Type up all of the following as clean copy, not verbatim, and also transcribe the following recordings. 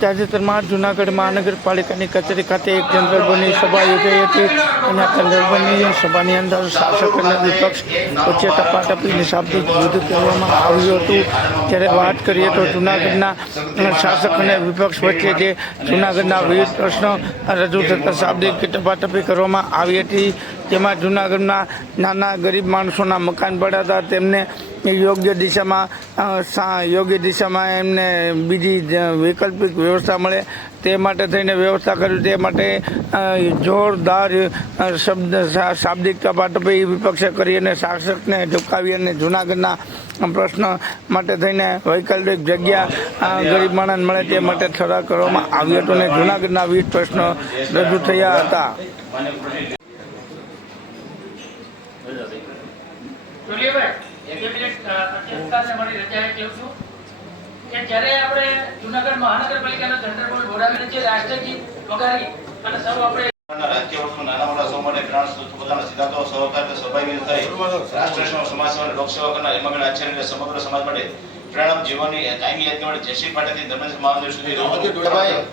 તાજેતરમાં જૂનાગઢ મહાનગરપાલિકાની કચેરી ખાતે એક જનરલ બોર્ડની સભા યોજાઈ હતી અને આ જનરલ બોર્ડની સભાની અંદર શાસક અને વિપક્ષ વચ્ચે ટપાટપી શાબ્દિક યુદ્ધ કરવામાં આવ્યું હતું। ત્યારે વાત કરીએ તો જૂનાગઢના શાસક અને વિપક્ષ વચ્ચે જે જૂનાગઢના વિવિધ પ્રશ્નો રજૂ થતા શાબ્દિક ટપાટપી કરવામાં આવી હતી, જેમાં જૂનાગઢના નાના ગરીબ માણસોના મકાન પડ્યા હતા, તેમને યોગ્ય દિશામાં એમને બીજી વૈકલ્પિક વ્યવસ્થા મળે તે માટે થઈને વ્યવસ્થા કર્યું। તે માટે જોરદાર શાબ્દિક ટપાટપી વિપક્ષે કરી અને શાસકને ઝુકાવી અને જૂનાગઢના પ્રશ્ન માટે થઈને વૈકલ્પિક જગ્યા ગરીબ માણસ મળે તે માટે ઠરાવ કરવામાં આવ્યો હતો અને જૂનાગઢના વિવિધ પ્રશ્નો રજૂ થયા હતા। જ્યારે આપણે જૂનાગઢ મહાનગરપાલિકાનો જનરલ બોર્ડ બોલાવીને છે રાષ્ટ્રગીત વગાડી અને સૌ આપણે રાજકીય વર્ષો નાના મોટા સૌ માટે ગ્રાન્ટ પોતાના સિદ્ધાંતો સહકાર સહભાગી થઈ રાષ્ટ્રસેવા સમાજ સેવા અને લોકસેવા કરનાર હેમાબેન આચાર્ય સમગ્ર સમાજ માટે પ્રેરણા જીવનની કાયમી યાદ માટે જયશ્રી પાટેથી ધર્મેશ મહાદેવ સુધી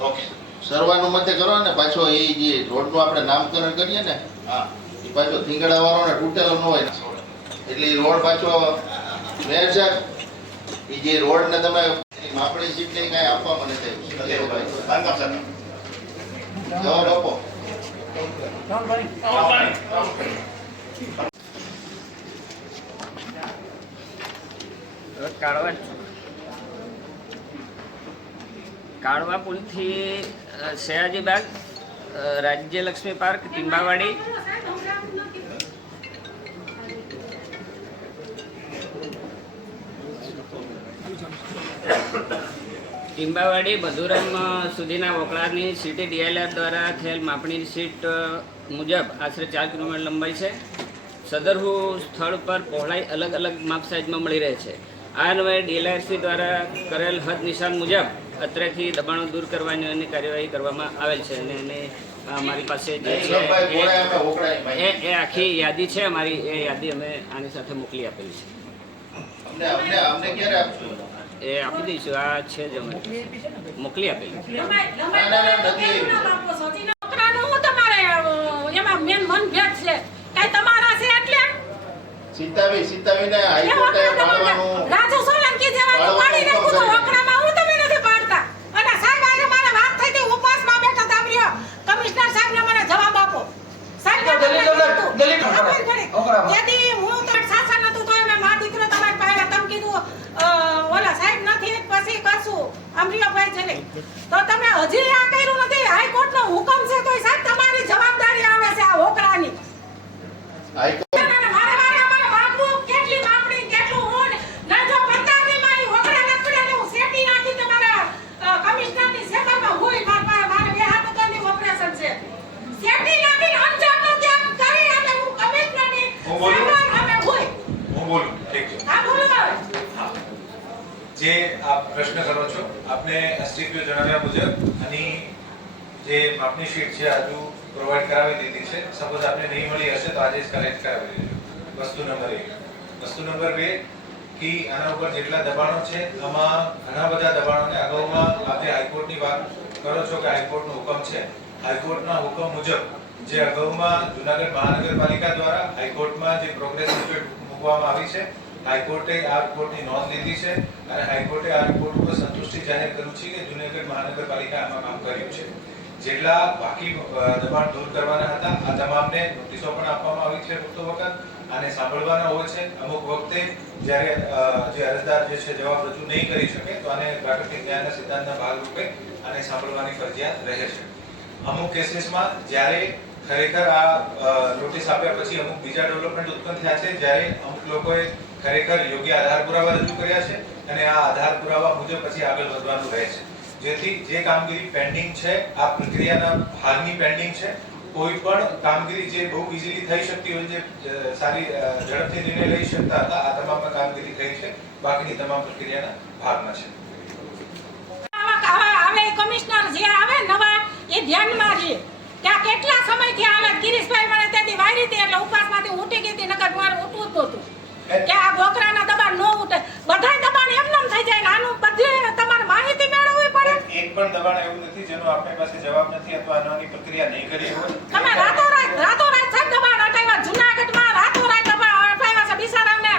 ઓકે સર્વાનુમતે કરો ને પાછો એ જે રોડનું આપણે નામકરણ કરીએ ને હા એ પાછો થીંગડા વાળો ને તૂટેલો ન હોય એટલે રોડ પાછો મેયર સાહેબ એ જે રોડ ને તમે માપણી સીટ ને કઈ આપવા મને જવાબ આપો। કાળવા પુલથી સયાજીબાગ, રાજ્યલક્ષ્મી પાર્ક, ટીંબાવાડી, મધુરમ સુધીના વોકળાની સિટી ડીએલઆર દ્વારા થયેલ માપણી સીટ મુજબ આશરે 4 કિલોમીટર લંબાઈ છે। સદરહુ સ્થળ પર પહોળાઈ અલગ અલગ માપ સાઇઝમાં મળી રહે છે। આ અન્વયે ડીએલઆરસી દ્વારા કરેલ હદ નિશાન મુજબ અત્રેથી દબાણો દૂર કરવાની કાર્યવાહી કરવામાં આવેલ છે અને એને અમારી પાસે જે છે એ આખી યાદી છે અમારી, એ યાદી અમે આની સાથે મોકલી આપેલી છે। એ આપી દઈશું, આ છે જ અમે મોકલી આપેલી। સીતાવી ને હાઈકોર્ટે પાડવાનું રાજુ સોલંકી જેવાનું પાડી નાખું તો વકરામાં હું તમે નથી પાડતા અને સાહેબ આજે મારે વાત થઈ હતી ઉપવાસમાં બેઠા હતા પ્રિય કમિશનર સાહેબ ને મને જવાબ આપો સાહેબ દલિત યદી હું તો શાસન હતું તો મેં મા દીકરો તમારી પાસે તમ કીધું ઓલા સાહેબ નથી પછી કરશું અમરિયાભાઈ છે ને તો તમે હજી આ કર્યું નથી, હાઈકોર્ટ નો હુકમ છે તો સાહેબ તમારી જવાબદારી આવે છે આ હોકરાની। જે આપ પ્રશ્ન કરો છો આપને એસટીપીઓ જણાવ્યા મુજબ આની જે માપની શીટ છે હજુ પ્રોવાઈડ કરાવી દીધી છે। સપોઝ આપને નહીં મળી હશે તો આજે જ કલેક્ટ કરાવી દેજો। વસ્તુ નંબર 1। વસ્તુ નંબર 2 કે આના ઉપર જેટલા દબાણો છે આમાં ઘણા બધા દબાણોને અગાઉમાં આપણે હાઈકોર્ટની વાત કરો છો કે હાઈકોર્ટનો હુકમ છે, હાઈકોર્ટના હુકમ મુજબ જે અગાઉમાં જૂનાગઢ મહાનગરપાલિકા દ્વારા હાઈકોર્ટમાં જે પ્રોગ્રેસ રિપોર્ટ મૂકવામાં આવી છે, હાઈકોર્ટે આ રિપોર્ટની નોંધ લીધી છે અને હાઈકોર્ટે આ રિપોર્ટ ઉપર સંતુષ્ટિ જાહેર કરી છે કે જૂનાગઢ મહાનગરપાલિકા આમાં કામ કર્યું છે। જેટલા બાકી દબાણ દૂર કરવાના હતા આ તમામને નોટિસો પણ આપવામાં આવી છે પૂરતો વખત આને સાંભળવાના હોય છે। અમુક વખતે જ્યારે જે અરજદાર જે છે જવાબ રજૂ નહીં કરી શકે તો આને પ્રાકૃતિક ન્યાયના સિદ્ધાંતના ભાગરૂપે આને સાંભળવાની ફરજિયાત રહે છે। અમુક કેસીસમાં જ્યારે ખરેખર આ નોટિસ આપ્યા પછી અમુક બીજા ડેવલપમેન્ટ ઉત્પન્ન થયા છે, જ્યારે અમુક લોકોએ ખરેખર યોગ્ય આધાર પુરાવા રજૂ કર્યા છે અને આ આધાર પુરાવા મુજબ પછી આગળ વધવાનું રહે છે। જેથી જે કામગીરી પેન્ડિંગ છે આ પ્રક્રિયાના હાલની પેન્ડિંગ છે, કોઈ પણ કામગીરી જે બહુ ઇઝીલી થઈ શકતી હોય, જે સારી ઝડપથી નિર્ણય લઈ શકતા હતા, આ તમામ કામગીરી થઈ છે, બાકીની તમામ પ્રક્રિયાના ભાગમાં છે। હવે કમિશનર જે આવે નવા એ ધ્યાનમાં છે કે આ કેટલા સમયથી આવે ગિરીશભાઈ મને તેથી વાયરી હતી એટલે ઉપવાસમાંથી ઉઠી ગઈ હતી, નકર મારે ઉઠવું જ નહોતું કે આ ગોકરાના દબાણ ન ઉઠે, બધા દબાણ એમનેમ થઈ જાય ને આનું બધે તમારે માહિતી મેળવવી પડે. એક પણ દબાણ એવું નથી જેનો આપણી પાસે જવાબ નથી અથવા આની પ્રક્રિયા નહીં કરી હોય. તમે રાતોરાત સાહેબ દબાણ હટાવ્યા. જુનાગઢમાં રાતોરાત દબાણ હટાવ્યા છે બિચારાઓને.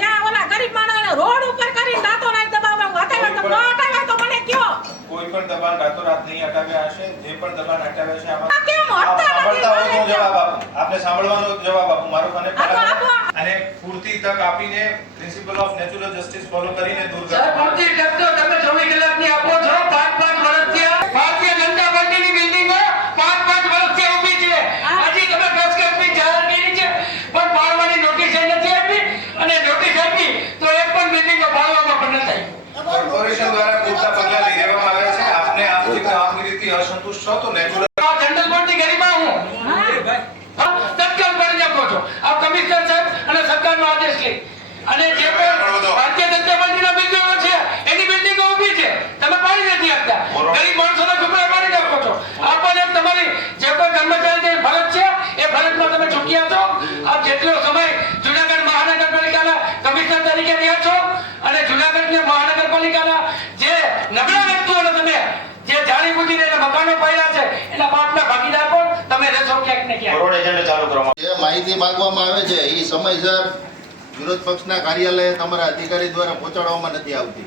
જ્યાં ઓલા ગરીબ માણસોને રોડ ઉપર કરીને રાતોરાત દબાવવા હટાવ્યા. તો ન હટાવ્યા તો મને કયો. કોઈ પણ દબાણ રાતોરાત નહીં હટાવ્યા હશે. જે પણ દબાણ હટાવ્યા છે આમાં આ કેમ આપ હટતા સાંભળતા હોય તો નથી? જવાબ આપો. આપને સાંભળવાનો જવાબ આપો. મારું મને આપો. અને પૂરતી તક આપીને principal of natural justice follow કરીને દૂર સાહેબ, કરો. પૂરતી તક તો તમે 24 કલાકની આપો છો. 5-5 વર્ષથી આ ભારતીય જનતા પાર્ટીની બિલ્ડિંગો 5-5 વર્ષથી ઊભી છે. હજી તમે દસ્તખત જાહેર કરી છે પણ ફાળવાની નોટિસ નથી આપી અને નોટિસ આપી તો એક પણ બિલ્ડિંગો ફાળવામાં પણ ન થઈ. કોર્પોરેશન દ્વારા પૂરતા પગલાં લઈ લેવામાં આવ્યા છે. આપને આપની કામગીરીથી અસંતુષ્ટ છો તો નેચરલ આ જનરલ બોર્ડની ગરિમા હું તત્કાલ કરી આપો છો. આપ કમિશનર સાહેબ અને સરકારનો આદેશ લઈ અને જે પણ ભારતીય જનતા પાર્ટીના બિલ્ડિંગો છે એની બિલ્ડિંગો ઊભી છે. તમે પાડી નથી આપતા. ગરીબ માણસોના ઝૂંપડા પાડી નાખો છો. આ પણ એક તમારી જે કોઈ કર્મચારી ફરજ છે એ ફરજમાં તમે ચૂક્યા છો. આપ જેટલો સમય જુનાગઢ મહાનગરપાલિકાના કમિશનર તરીકે રહ્યા છો અને જુનાગઢની મહાનગરપાલિકાના જે નબળા વ્યક્તિઓને તમે જે જાણી બુજીને એના મકાનો પાડ્યા છે એના પાપના ભાગીદાર પણ તમે રહેશો ક્યાંક ને ક્યાંક. રોડ એજન્ડા ચાલુ કરવામાં જે માહિતી માંગવામાં આવે છે એ સમયસર વિરોધ પક્ષના કાર્યાલય તમારા અધિકારી દ્વારા પહોંચાડવામાં નથી આવતી.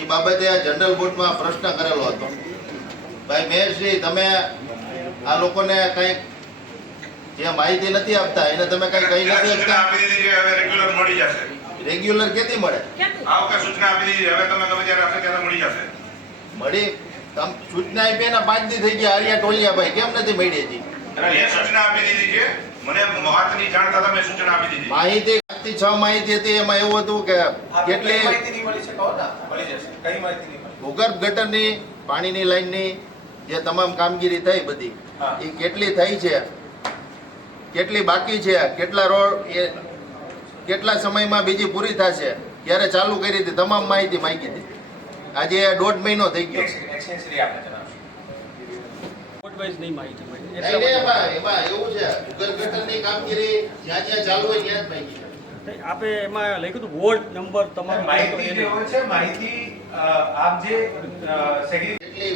એ બાબતે આ જનરલ બોર્ડમાં પ્રશ્ન કરેલો હતો. ભાઈ મેયરશ્રી, તમે આ લોકોને કંઈક જે માહિતી નથી આપતા એને તમે કંઈ કહી નથી સૂચના આપતા. આપી દીધી છે, હવે રેગ્યુલર મળી જશે. રેગ્યુલર કેથી મળે? આ વખતે સૂચના આપી દીધી છે, હવે તમે ગમે ત્યારે આપે ત્યારે મળી જશે. મળી સૂચના આપી એના 5 દી થઈ ગયા. આર્યા ટોલિયા ભાઈ કેમ નથી મળી હજી? મેં સૂચના આપી દીધી છે, મને મહત્વની જાણ થતા મેં સૂચના આપી દીધી. માહિતી 6 માહિતી હતી. એમાં એવું હતું કે કેટલી માહિતી નહીં મળી છે કહો ને મળી જશે. કઈ માહિતી નહીં મળી? ભૂગર્ભ ગટરની પાણીની લાઈનની જે તમામ કામગીરી થઈ બધી હા. એ કેટલી થઈ છે, કેટલી બાકી છે, કેટલા રોડ એ કેટલા સમયમાં બીજી પૂરી થશે, ક્યારે ચાલુ કરી હતી, તમામ માહિતી માંગી હતી. આજે 1.5 મહિનો થઈ ગયો. એક્સટેન્શનલી આપણે જણાવશું. નહીં, એમાં એવું છે ભૂગર્ભ ગટરની કામગીરી જ્યાં જ્યાં ચાલુ હોય ત્યાં જ માંગી છે. આપે એમાં લખ્યું હતું વોર્ડ નંબર તમારો માહિતી જે હોય છે માહિતી આપ જે સેગ્રી કેટલી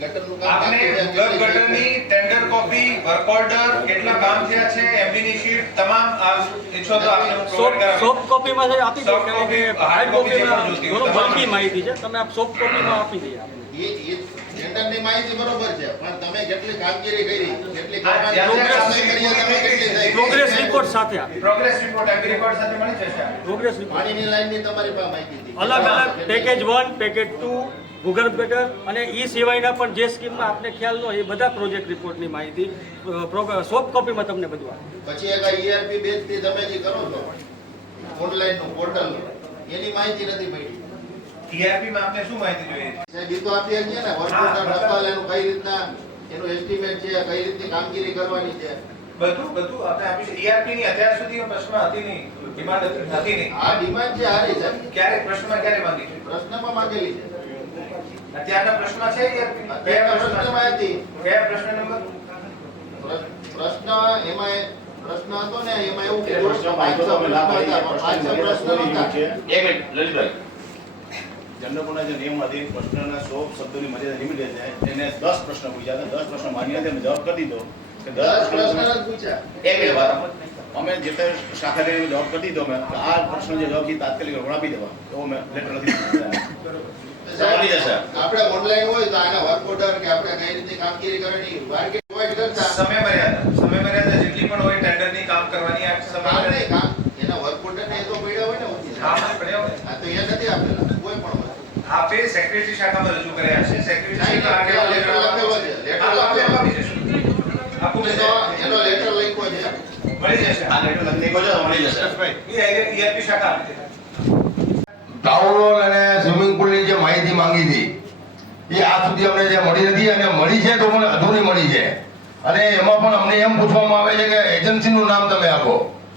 ગટરનું કામ આપને બાકી છે, ભૂગર્ભ કેટલી ગટરની ટેન્ડર કોપી, વર્ક ઓર્ડર, કેટલા કામ થયા છે, એમબીની શીટ તમામ આ ઈચ્છો તો આપને હું પ્રોવાઈડ કરાવું. સોફ્ટ કોપીમાં છે આપી દો Soft કારણ કે copy, હાર્ડ hard copy જે કોપીમાં પણ જોતી હોય, ઘણું તમામ બલ્કી માહિતી છે તમે આપ સોફ્ટ કોપીમાં આપી દઈએ આપણે. એ ટેન્ડરની માહિતી બરોબર છે પણ તમે કેટલી કામગીરી કરી, કેટલી હા, જ્યાં કામગીરી જ્યાં કરી, તમે કેટલી થઈ? પ્રોગ્રેસ રિપોર્ટ સાથે આપી પ્રોગ્રેસ રિપોર્ટ એમબી રિપોર્ટ સાથે મળી જશે. પ્રોગ્રેસ રિપોર્ટ પાણીની લાઈનની તમારી પાસે માહિતી હતી. અલગ અલગ પેકેજ 1 પેકેજ 2 ભૂગર્ભ ગટર અને એ સિવાયના પણ જે સ્કીમમાં આપને ખ્યાલ ન હોય એ બધા પ્રોજેક્ટ રિપોર્ટની માહિતી સોફ્ટ કોપીમાં તમને બધું આપે. પછી એક ERP બેઝ થી તમે જે કરો છો ઓનલાઈન નું પોર્ટલ એની માહિતી નથી મળી. ટીઆરપી માં આપને શું માહિતી જોઈએ છે? સાહેબ ઈ તો આપી ગયા ને વર્ક ઓર્ડર રફાલ એનું કઈ રીતના એનું એસ્ટિમેટ છે, કઈ રીતની કામગીરી કરવાની છે, બધું આપણે આપીશું. ટીઆરપી ની અત્યાર સુધી પ્રશ્ન હતી નહીં, ડિમાન્ડ હતી નહીં. આ ડિમાન્ડ છે હારી છે, ક્યારે પ્રશ્નમાં ક્યારે માંગી છે? પ્રશ્નમાં માંગેલી છે. અત્યારના પ્રશ્નમાં છે ERP? અત્યારના પ્રશ્નમાં હતી. કયા પ્રશ્ન નંબર? પ્રશ્ન એમાં પ્રશ્ન હતો ને એમાં એવું કે 500 પ્રશ્ન હતા. એક મિનિટ લલિતભાઈ, જનરલ બોર્ડના જે નિયમ હતી પ્રશ્નના 100 શબ્દોની મર્યાદા લિમિટેડ છે. એને 10 પ્રશ્ન પૂછ્યા હતા. 10 પ્રશ્ન માન્ય હતા, એમને જવાબ કરી દીધો કે 10 પ્રશ્ન પ્રશ્ન જ પૂછ્યા. એક મિનિટ વાત અમે જેટલા શાખાને જવાબ કરી દીધો મેં તો આ પ્રશ્ન જે જવાબ છે તાત્કાલિક આપી દેવા એવો મેં લેટર નથી મળી જશે. આપણે ઓનલાઈન હોય તો આના વર્ક ઓર્ડર કે આપણે કઈ રીતે કામગીરી કરવાની માર્કેટ પ્રોવાઈડ કરતા સમય મર્યાદા જેટલી પણ હોય ટેન્ડરની કામ કરવાની આ સમય કામ મર્યાદા. નહીં, કામ એના વર્ક ઓર્ડર ને એ તો પડ્યા હોય ને ઓફિસ. હા, મને પડ્યા હોય. આ તો એ નથી આપેલા કોઈ પણ વસ્તુ. આપે સેક્રેટરી શાખામાં રજૂ કર્યા છે. સેક્રેટરી નહીં, શાખા નહીં, લેટર લખેલો છે. લેટર લખેલો. આપી જશું. આપું એ તો એનો લેટર લખ્યો છે. મળી જશે. આ લેટર લખી દેજો તો મળી જશે. ERP શાખા આપી દે. ટાઉન હોલ અને સ્વિમિંગ પુલની જે માહિતી માંગી હતી એ આજ સુધી અમને જે મળી નથી અને મળી છે તો પણ અધૂરી મળી છે. અને એમાં પણ અમને એમ પૂછવામાં આવે છે કે એજન્સીનું નામ તમે આપો.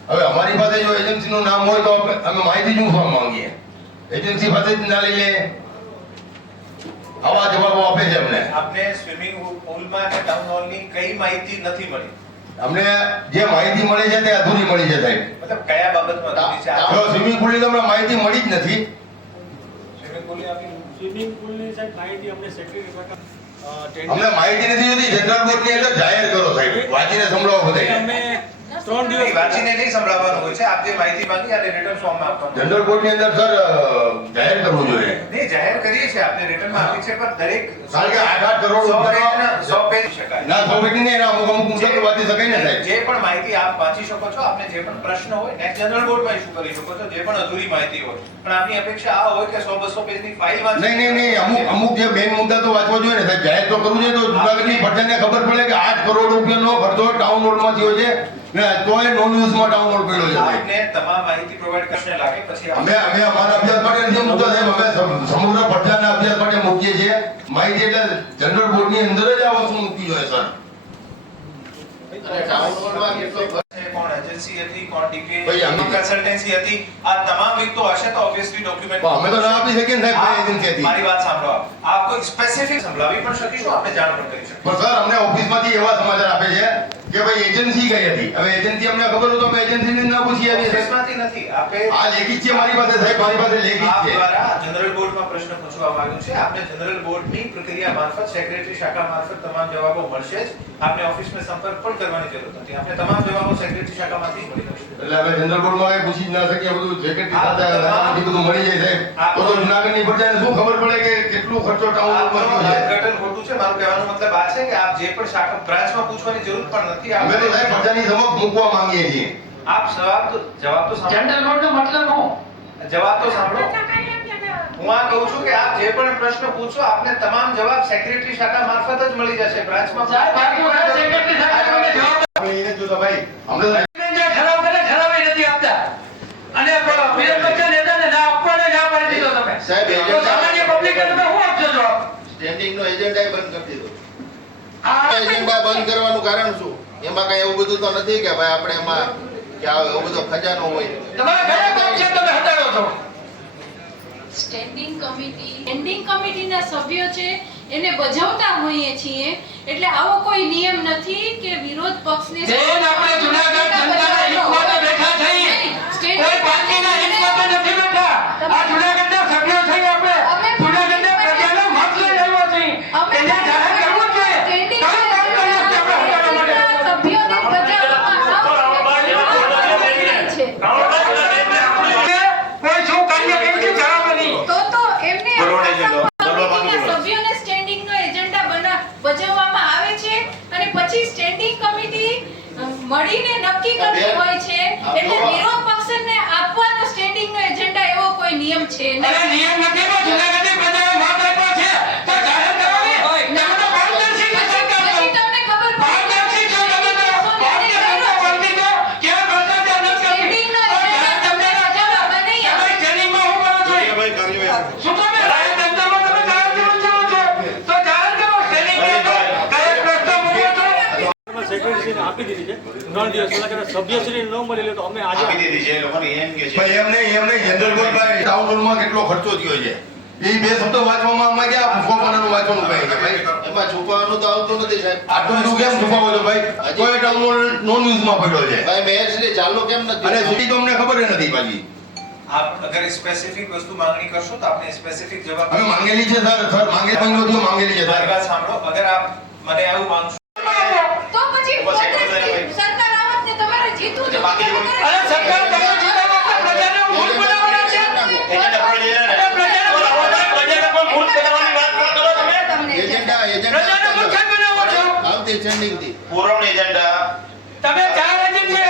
હવે અમારી પાસે જો એજન્સીનું નામ હોય તો અમે માહિતી શું ફોર્મ માંગીએ? એજન્સી પાસે જ ના લઈએ. આવા જવાબો આપે છે અમને. આપને સ્વિમિંગ પુલમાં અને ટાઉન હોલની કઈ માહિતી નથી મળી? અમને જે માહિતી મળી છે તે અધૂરી મળી છે સાહેબ. મતલબ કયા બાબતમાં અધૂરી છે? જો સ્વિમિંગ પુલની તો અમને માહિતી મળી જ નથી. સ્વિમિંગ પુલની સાહેબ માહિતી અમને સેક્રેટરી અમને માહિતી નથી જોતી. જનરલ બોર્ડની અંદર જાહેર કરો સાહેબ, વાંચીને સંભળાવો બધાય. અમે 3 દિવસ વાંચીને નહીં સંભળાવવાનું હોય છે. આપ જે માહિતી માંગી અને રિટર્ન ફોર્મમાં આપવાનું. જનરલ બોર્ડની અંદર સર જાહેર કરવું જોઈએ. નહીં, જાહેર કરીએ છીએ, આપને રિટર્નમાં આપી છે, પણ દરેક કારણ કે 8 કરોડ 100 રૂપિયા પેજના 100 પેજ શકાય. ના સોવેટી નહીં, એના અમુક મુદ્દા તો વાંચી શકાય ને સાહેબ. જે પણ માહિતી આપ વાંચી શકો છો, આપને જે પણ પ્રશ્ન હોય નેક્સ્ટ જનરલ બોર્ડમાં ઇશ્યુ કરી શકો છો, જે પણ અધૂરી માહિતી હોય. પણ આપની અપેક્ષા આ હોય કે 100-200 પેજની ફાઇલ વાંચી. નહીં, અમુક જે મેઇન મુદ્દા તો વાંચવા જોઈએ ને સાહેબ. જાહેર તો કરવું જોઈએ તો જુનાગઢની પ્રજાને ખબર પડે કે 8 કરોડ રૂપિયાનો ખર્ચો ટાઉન હોલમાં થયો છે ને તોય નોન યુઝમાં ટાઉન હોલ પડ્યો છે સાહેબ. આપને તમામ માહિતી પ્રોવાઈડ કરશે લાગે પછી અમે અમારા અભ્યાસ માટે જે મુદ્દા સાહેબ અમે સમગ્ર પ્રજાના અભ્યાસ માટે મૂકીએ છીએ. માહિતી એટલે જનરલ બોર્ડની અંદર જ આ વસ્તુ મૂકવી જોઈએ સર. અને ટાઉન હોલમાં કેટલો કોણ એજન્સી હતી, કોણ ડીકે ભાઈ, અમે- કન્સલ્ટન્સી હતી, આ તમામ વિગતો હશે તો ઓબ્વિયસલી ડોક્યુમેન્ટ. પણ અમે તો ના આપી શકીએ ને સાહેબ, કઈ એજન્સી હતી. મારી વાત સાંભળો. આપ કોઈ સ્પેસિફિક સંભળાવી પણ શકીશું, આપણે જાણ પણ કરી શકીશું. પણ સર અમને ઓફિસમાંથી એવા સમાચાર આપે છે કે ભાઈ એજન્સી કઈ હતી. હવે એજન્સી અમને ખબર હોય તો અમે એજન્સીને ના પૂછી આવીએ સાહેબ. ઓફિસમાંથી નથી. આપે આ લેખિત છે મારી પાસે સાહેબ, મારી પાસે લેખિત આપ છે. દ્વારા જનરલ બોર્ડમાં પ્રશ્ન પૂછવામાં આવ્યો છે. આપને જનરલ બોર્ડની પ્રક્રિયા મારફત સેક્રેટરી શાખા મારફત તમામ જવાબો મળશે જ. આપને ઓફિસમાં સંપર્ક પણ કરવાની જરૂર નથી. આપને તમામ જવાબો સેક્રેટરી શાખામાંથી જ મળી જશે. એટલે અમે જનરલ બોર્ડમાં કઈ પૂછી જ ના શકીએ. બધું સેક્રેટરી સાથે આનાથી બધું મળી જાય સાહેબ. તો જુનાગઢની પ્રજાને શું ખબર પડે કે કેટલું ખર્ચો ટાઉન હોલમાં થયો છે. અર્થઘટન ખોટું છે. મારું કહેવાનો મતલબ આ છે કે આપ જે પણ શાખા બ્રાન્ચમાં પૂછવાની જરૂર પણ નથી. અમે તો સાહેબ પ્રજાની સમક્ષ મૂકવા માંગીએ છીએ. આપ જવાબ તો સાંભળો. જનરલ બોર્ડનો મતલબ હું જવાબ તો સાંભળો. હું આ કહું છું કે આપ જે પણ પ્રશ્ન પૂછો આપને તમામ જવાબ સેક્રેટરી શાખા મારફત જ મળી જશે. બ્રાન્ચમાં સાહેબ બાકી બધા સેક્રેટરી સાહેબ મને જવાબ આપણે એને જ જોતા ભાઈ. અમને સાહેબ જે ઠરાવ કરે ઠરાવ ય નથી આપતા અને વિરોધ પક્ષના નેતાને ના આપવાને ના પાડી દીધો તમે. સાહેબ, તો સામાન્ય પબ્લિકને તમે શું આપશો જવાબ? સ્ટેન્ડિંગનો એજન્ડા બંધ કરી દીધો. આ એજન્ડા બંધ કરવાનું કારણ શું? એમાં કઈ એવું બધું તો નથી કે ભાઈ આપણે એમાં કે એવો બધો ખજાનો હોય. તમારા કયા કામ છે તમે હટાડો છો? સ્ટેન્ડિંગ કમિટીના સભ્યો છે એને બજાવતા હોઈએ છીએ એટલે આવો કોઈ નિયમ નથી કે વિરોધ પક્ષને બેન, આપણે જુનાગઢ જનતાના હિતમાં તો બેઠા છીએ. કોઈ પાર્ટીના હિતમાં તો નથી બેઠા. આ જુનાગઢના સભ્યો છીએ આપણે. જુનાગઢના પ્રજાનો મત લઈ આવ્યો છીએ. એને જાહેર કરવું જ જોઈએ. કઈ કામ કરીએ છીએ આપણે હટાડવા માટે? સભ્યોને બજાવવામાં છે કોઈ શું કાર્ય કેમથી જણાવો નહીં. તો એમને કમિટીના સભ્યોને સ્ટેન્ડિંગનો એજન્ડા બજાવવામાં આવે છે અને પછી સ્ટેન્ડિંગ કમિટી મળીને નક્કી કરતી હોય છે એટલે વિરોધ પક્ષને આપવાનો સ્ટેન્ડિંગનો એજન્ડા એવો કોઈ નિયમ છે અને નહીં. નિયમ નથી પણ જુનાગઢની પ્રજાએ મત આપ્યો છે તો જાહેર કરવાની. તમે તો પારદર્શી સરકાર છો. પછી તમને ખબર પારદર્શી છો તમે તો. ભારતીય જનતા પાર્ટી તો ક્યાં ભ્રષ્ટાચાર નથી કરતી. સ્ટેન્ડિંગનો તો જાહેર એજન્ડા જનતાના બજાવવામાં નહીં આવે. તમે ટ્રેનિંગમાં શું કરો છો? શું તમે જાહેર જનતામાં તમે જાહેર જીવન જીવો છો? તો જાહેર કરો. ટ્રેનિંગ કરો. કયા પ્રશ્નો મૂકો છો? સેક્રેટરીને આપી દીધી છે 3 દિવસ પહેલા કે સભ્યશ્રીને ન મળી લે તો અમે આજે આપી દીધી છે. એ લોકોને એમ કે છે ભાઈ એમ નહીં જનરલ બોર્ડમાં ટાઉન હોલમાં કેટલો ખર્ચો થયો છે એ બે શબ્દો વાંચવામાં આમાં ક્યાં ફોપાનાનું વાંચવાનું કહે છે ભાઈ. એમાં છુપાવાનું તો આવતું નથી સાહેબ. આટલું બધું કેમ છુપાવો છો ભાઈ? કોઈ ટાઉન હોલ નોન યુઝમાં પડ્યો છે ભાઈ મેયરશ્રી ચાલુ કેમ અને નથી? સુધી તો અમને ખબર નથી પાછી. આપ અગર સ્પેસિફિક વસ્તુ માંગણી કરશો તો આપને સ્પેસિફિક જવાબ. અમે માંગેલી છે સર માંગેલી છે મારી સર. વાત સાંભળો. અગર આપ મને આવું માંગશો તો પછી કોંગ્રેસની સરકાર આવત ને તમારે જીતવું છે. અરે સરકાર તમે જીતાડો તો પ્રજાને મૂળ બનાવવાના છે. એજન્ડા પર જઈને અને પ્રજાને પ્રજાને કોઈ મૂળ બનાવવાની વાત ન કરો તમે. તમને પ્રજાને મૂર્ખ બનાવો છો. આવતી સ્ટેન્ડિંગથી પૂર્વનો એજન્ડા તમે ચાર એજન્સી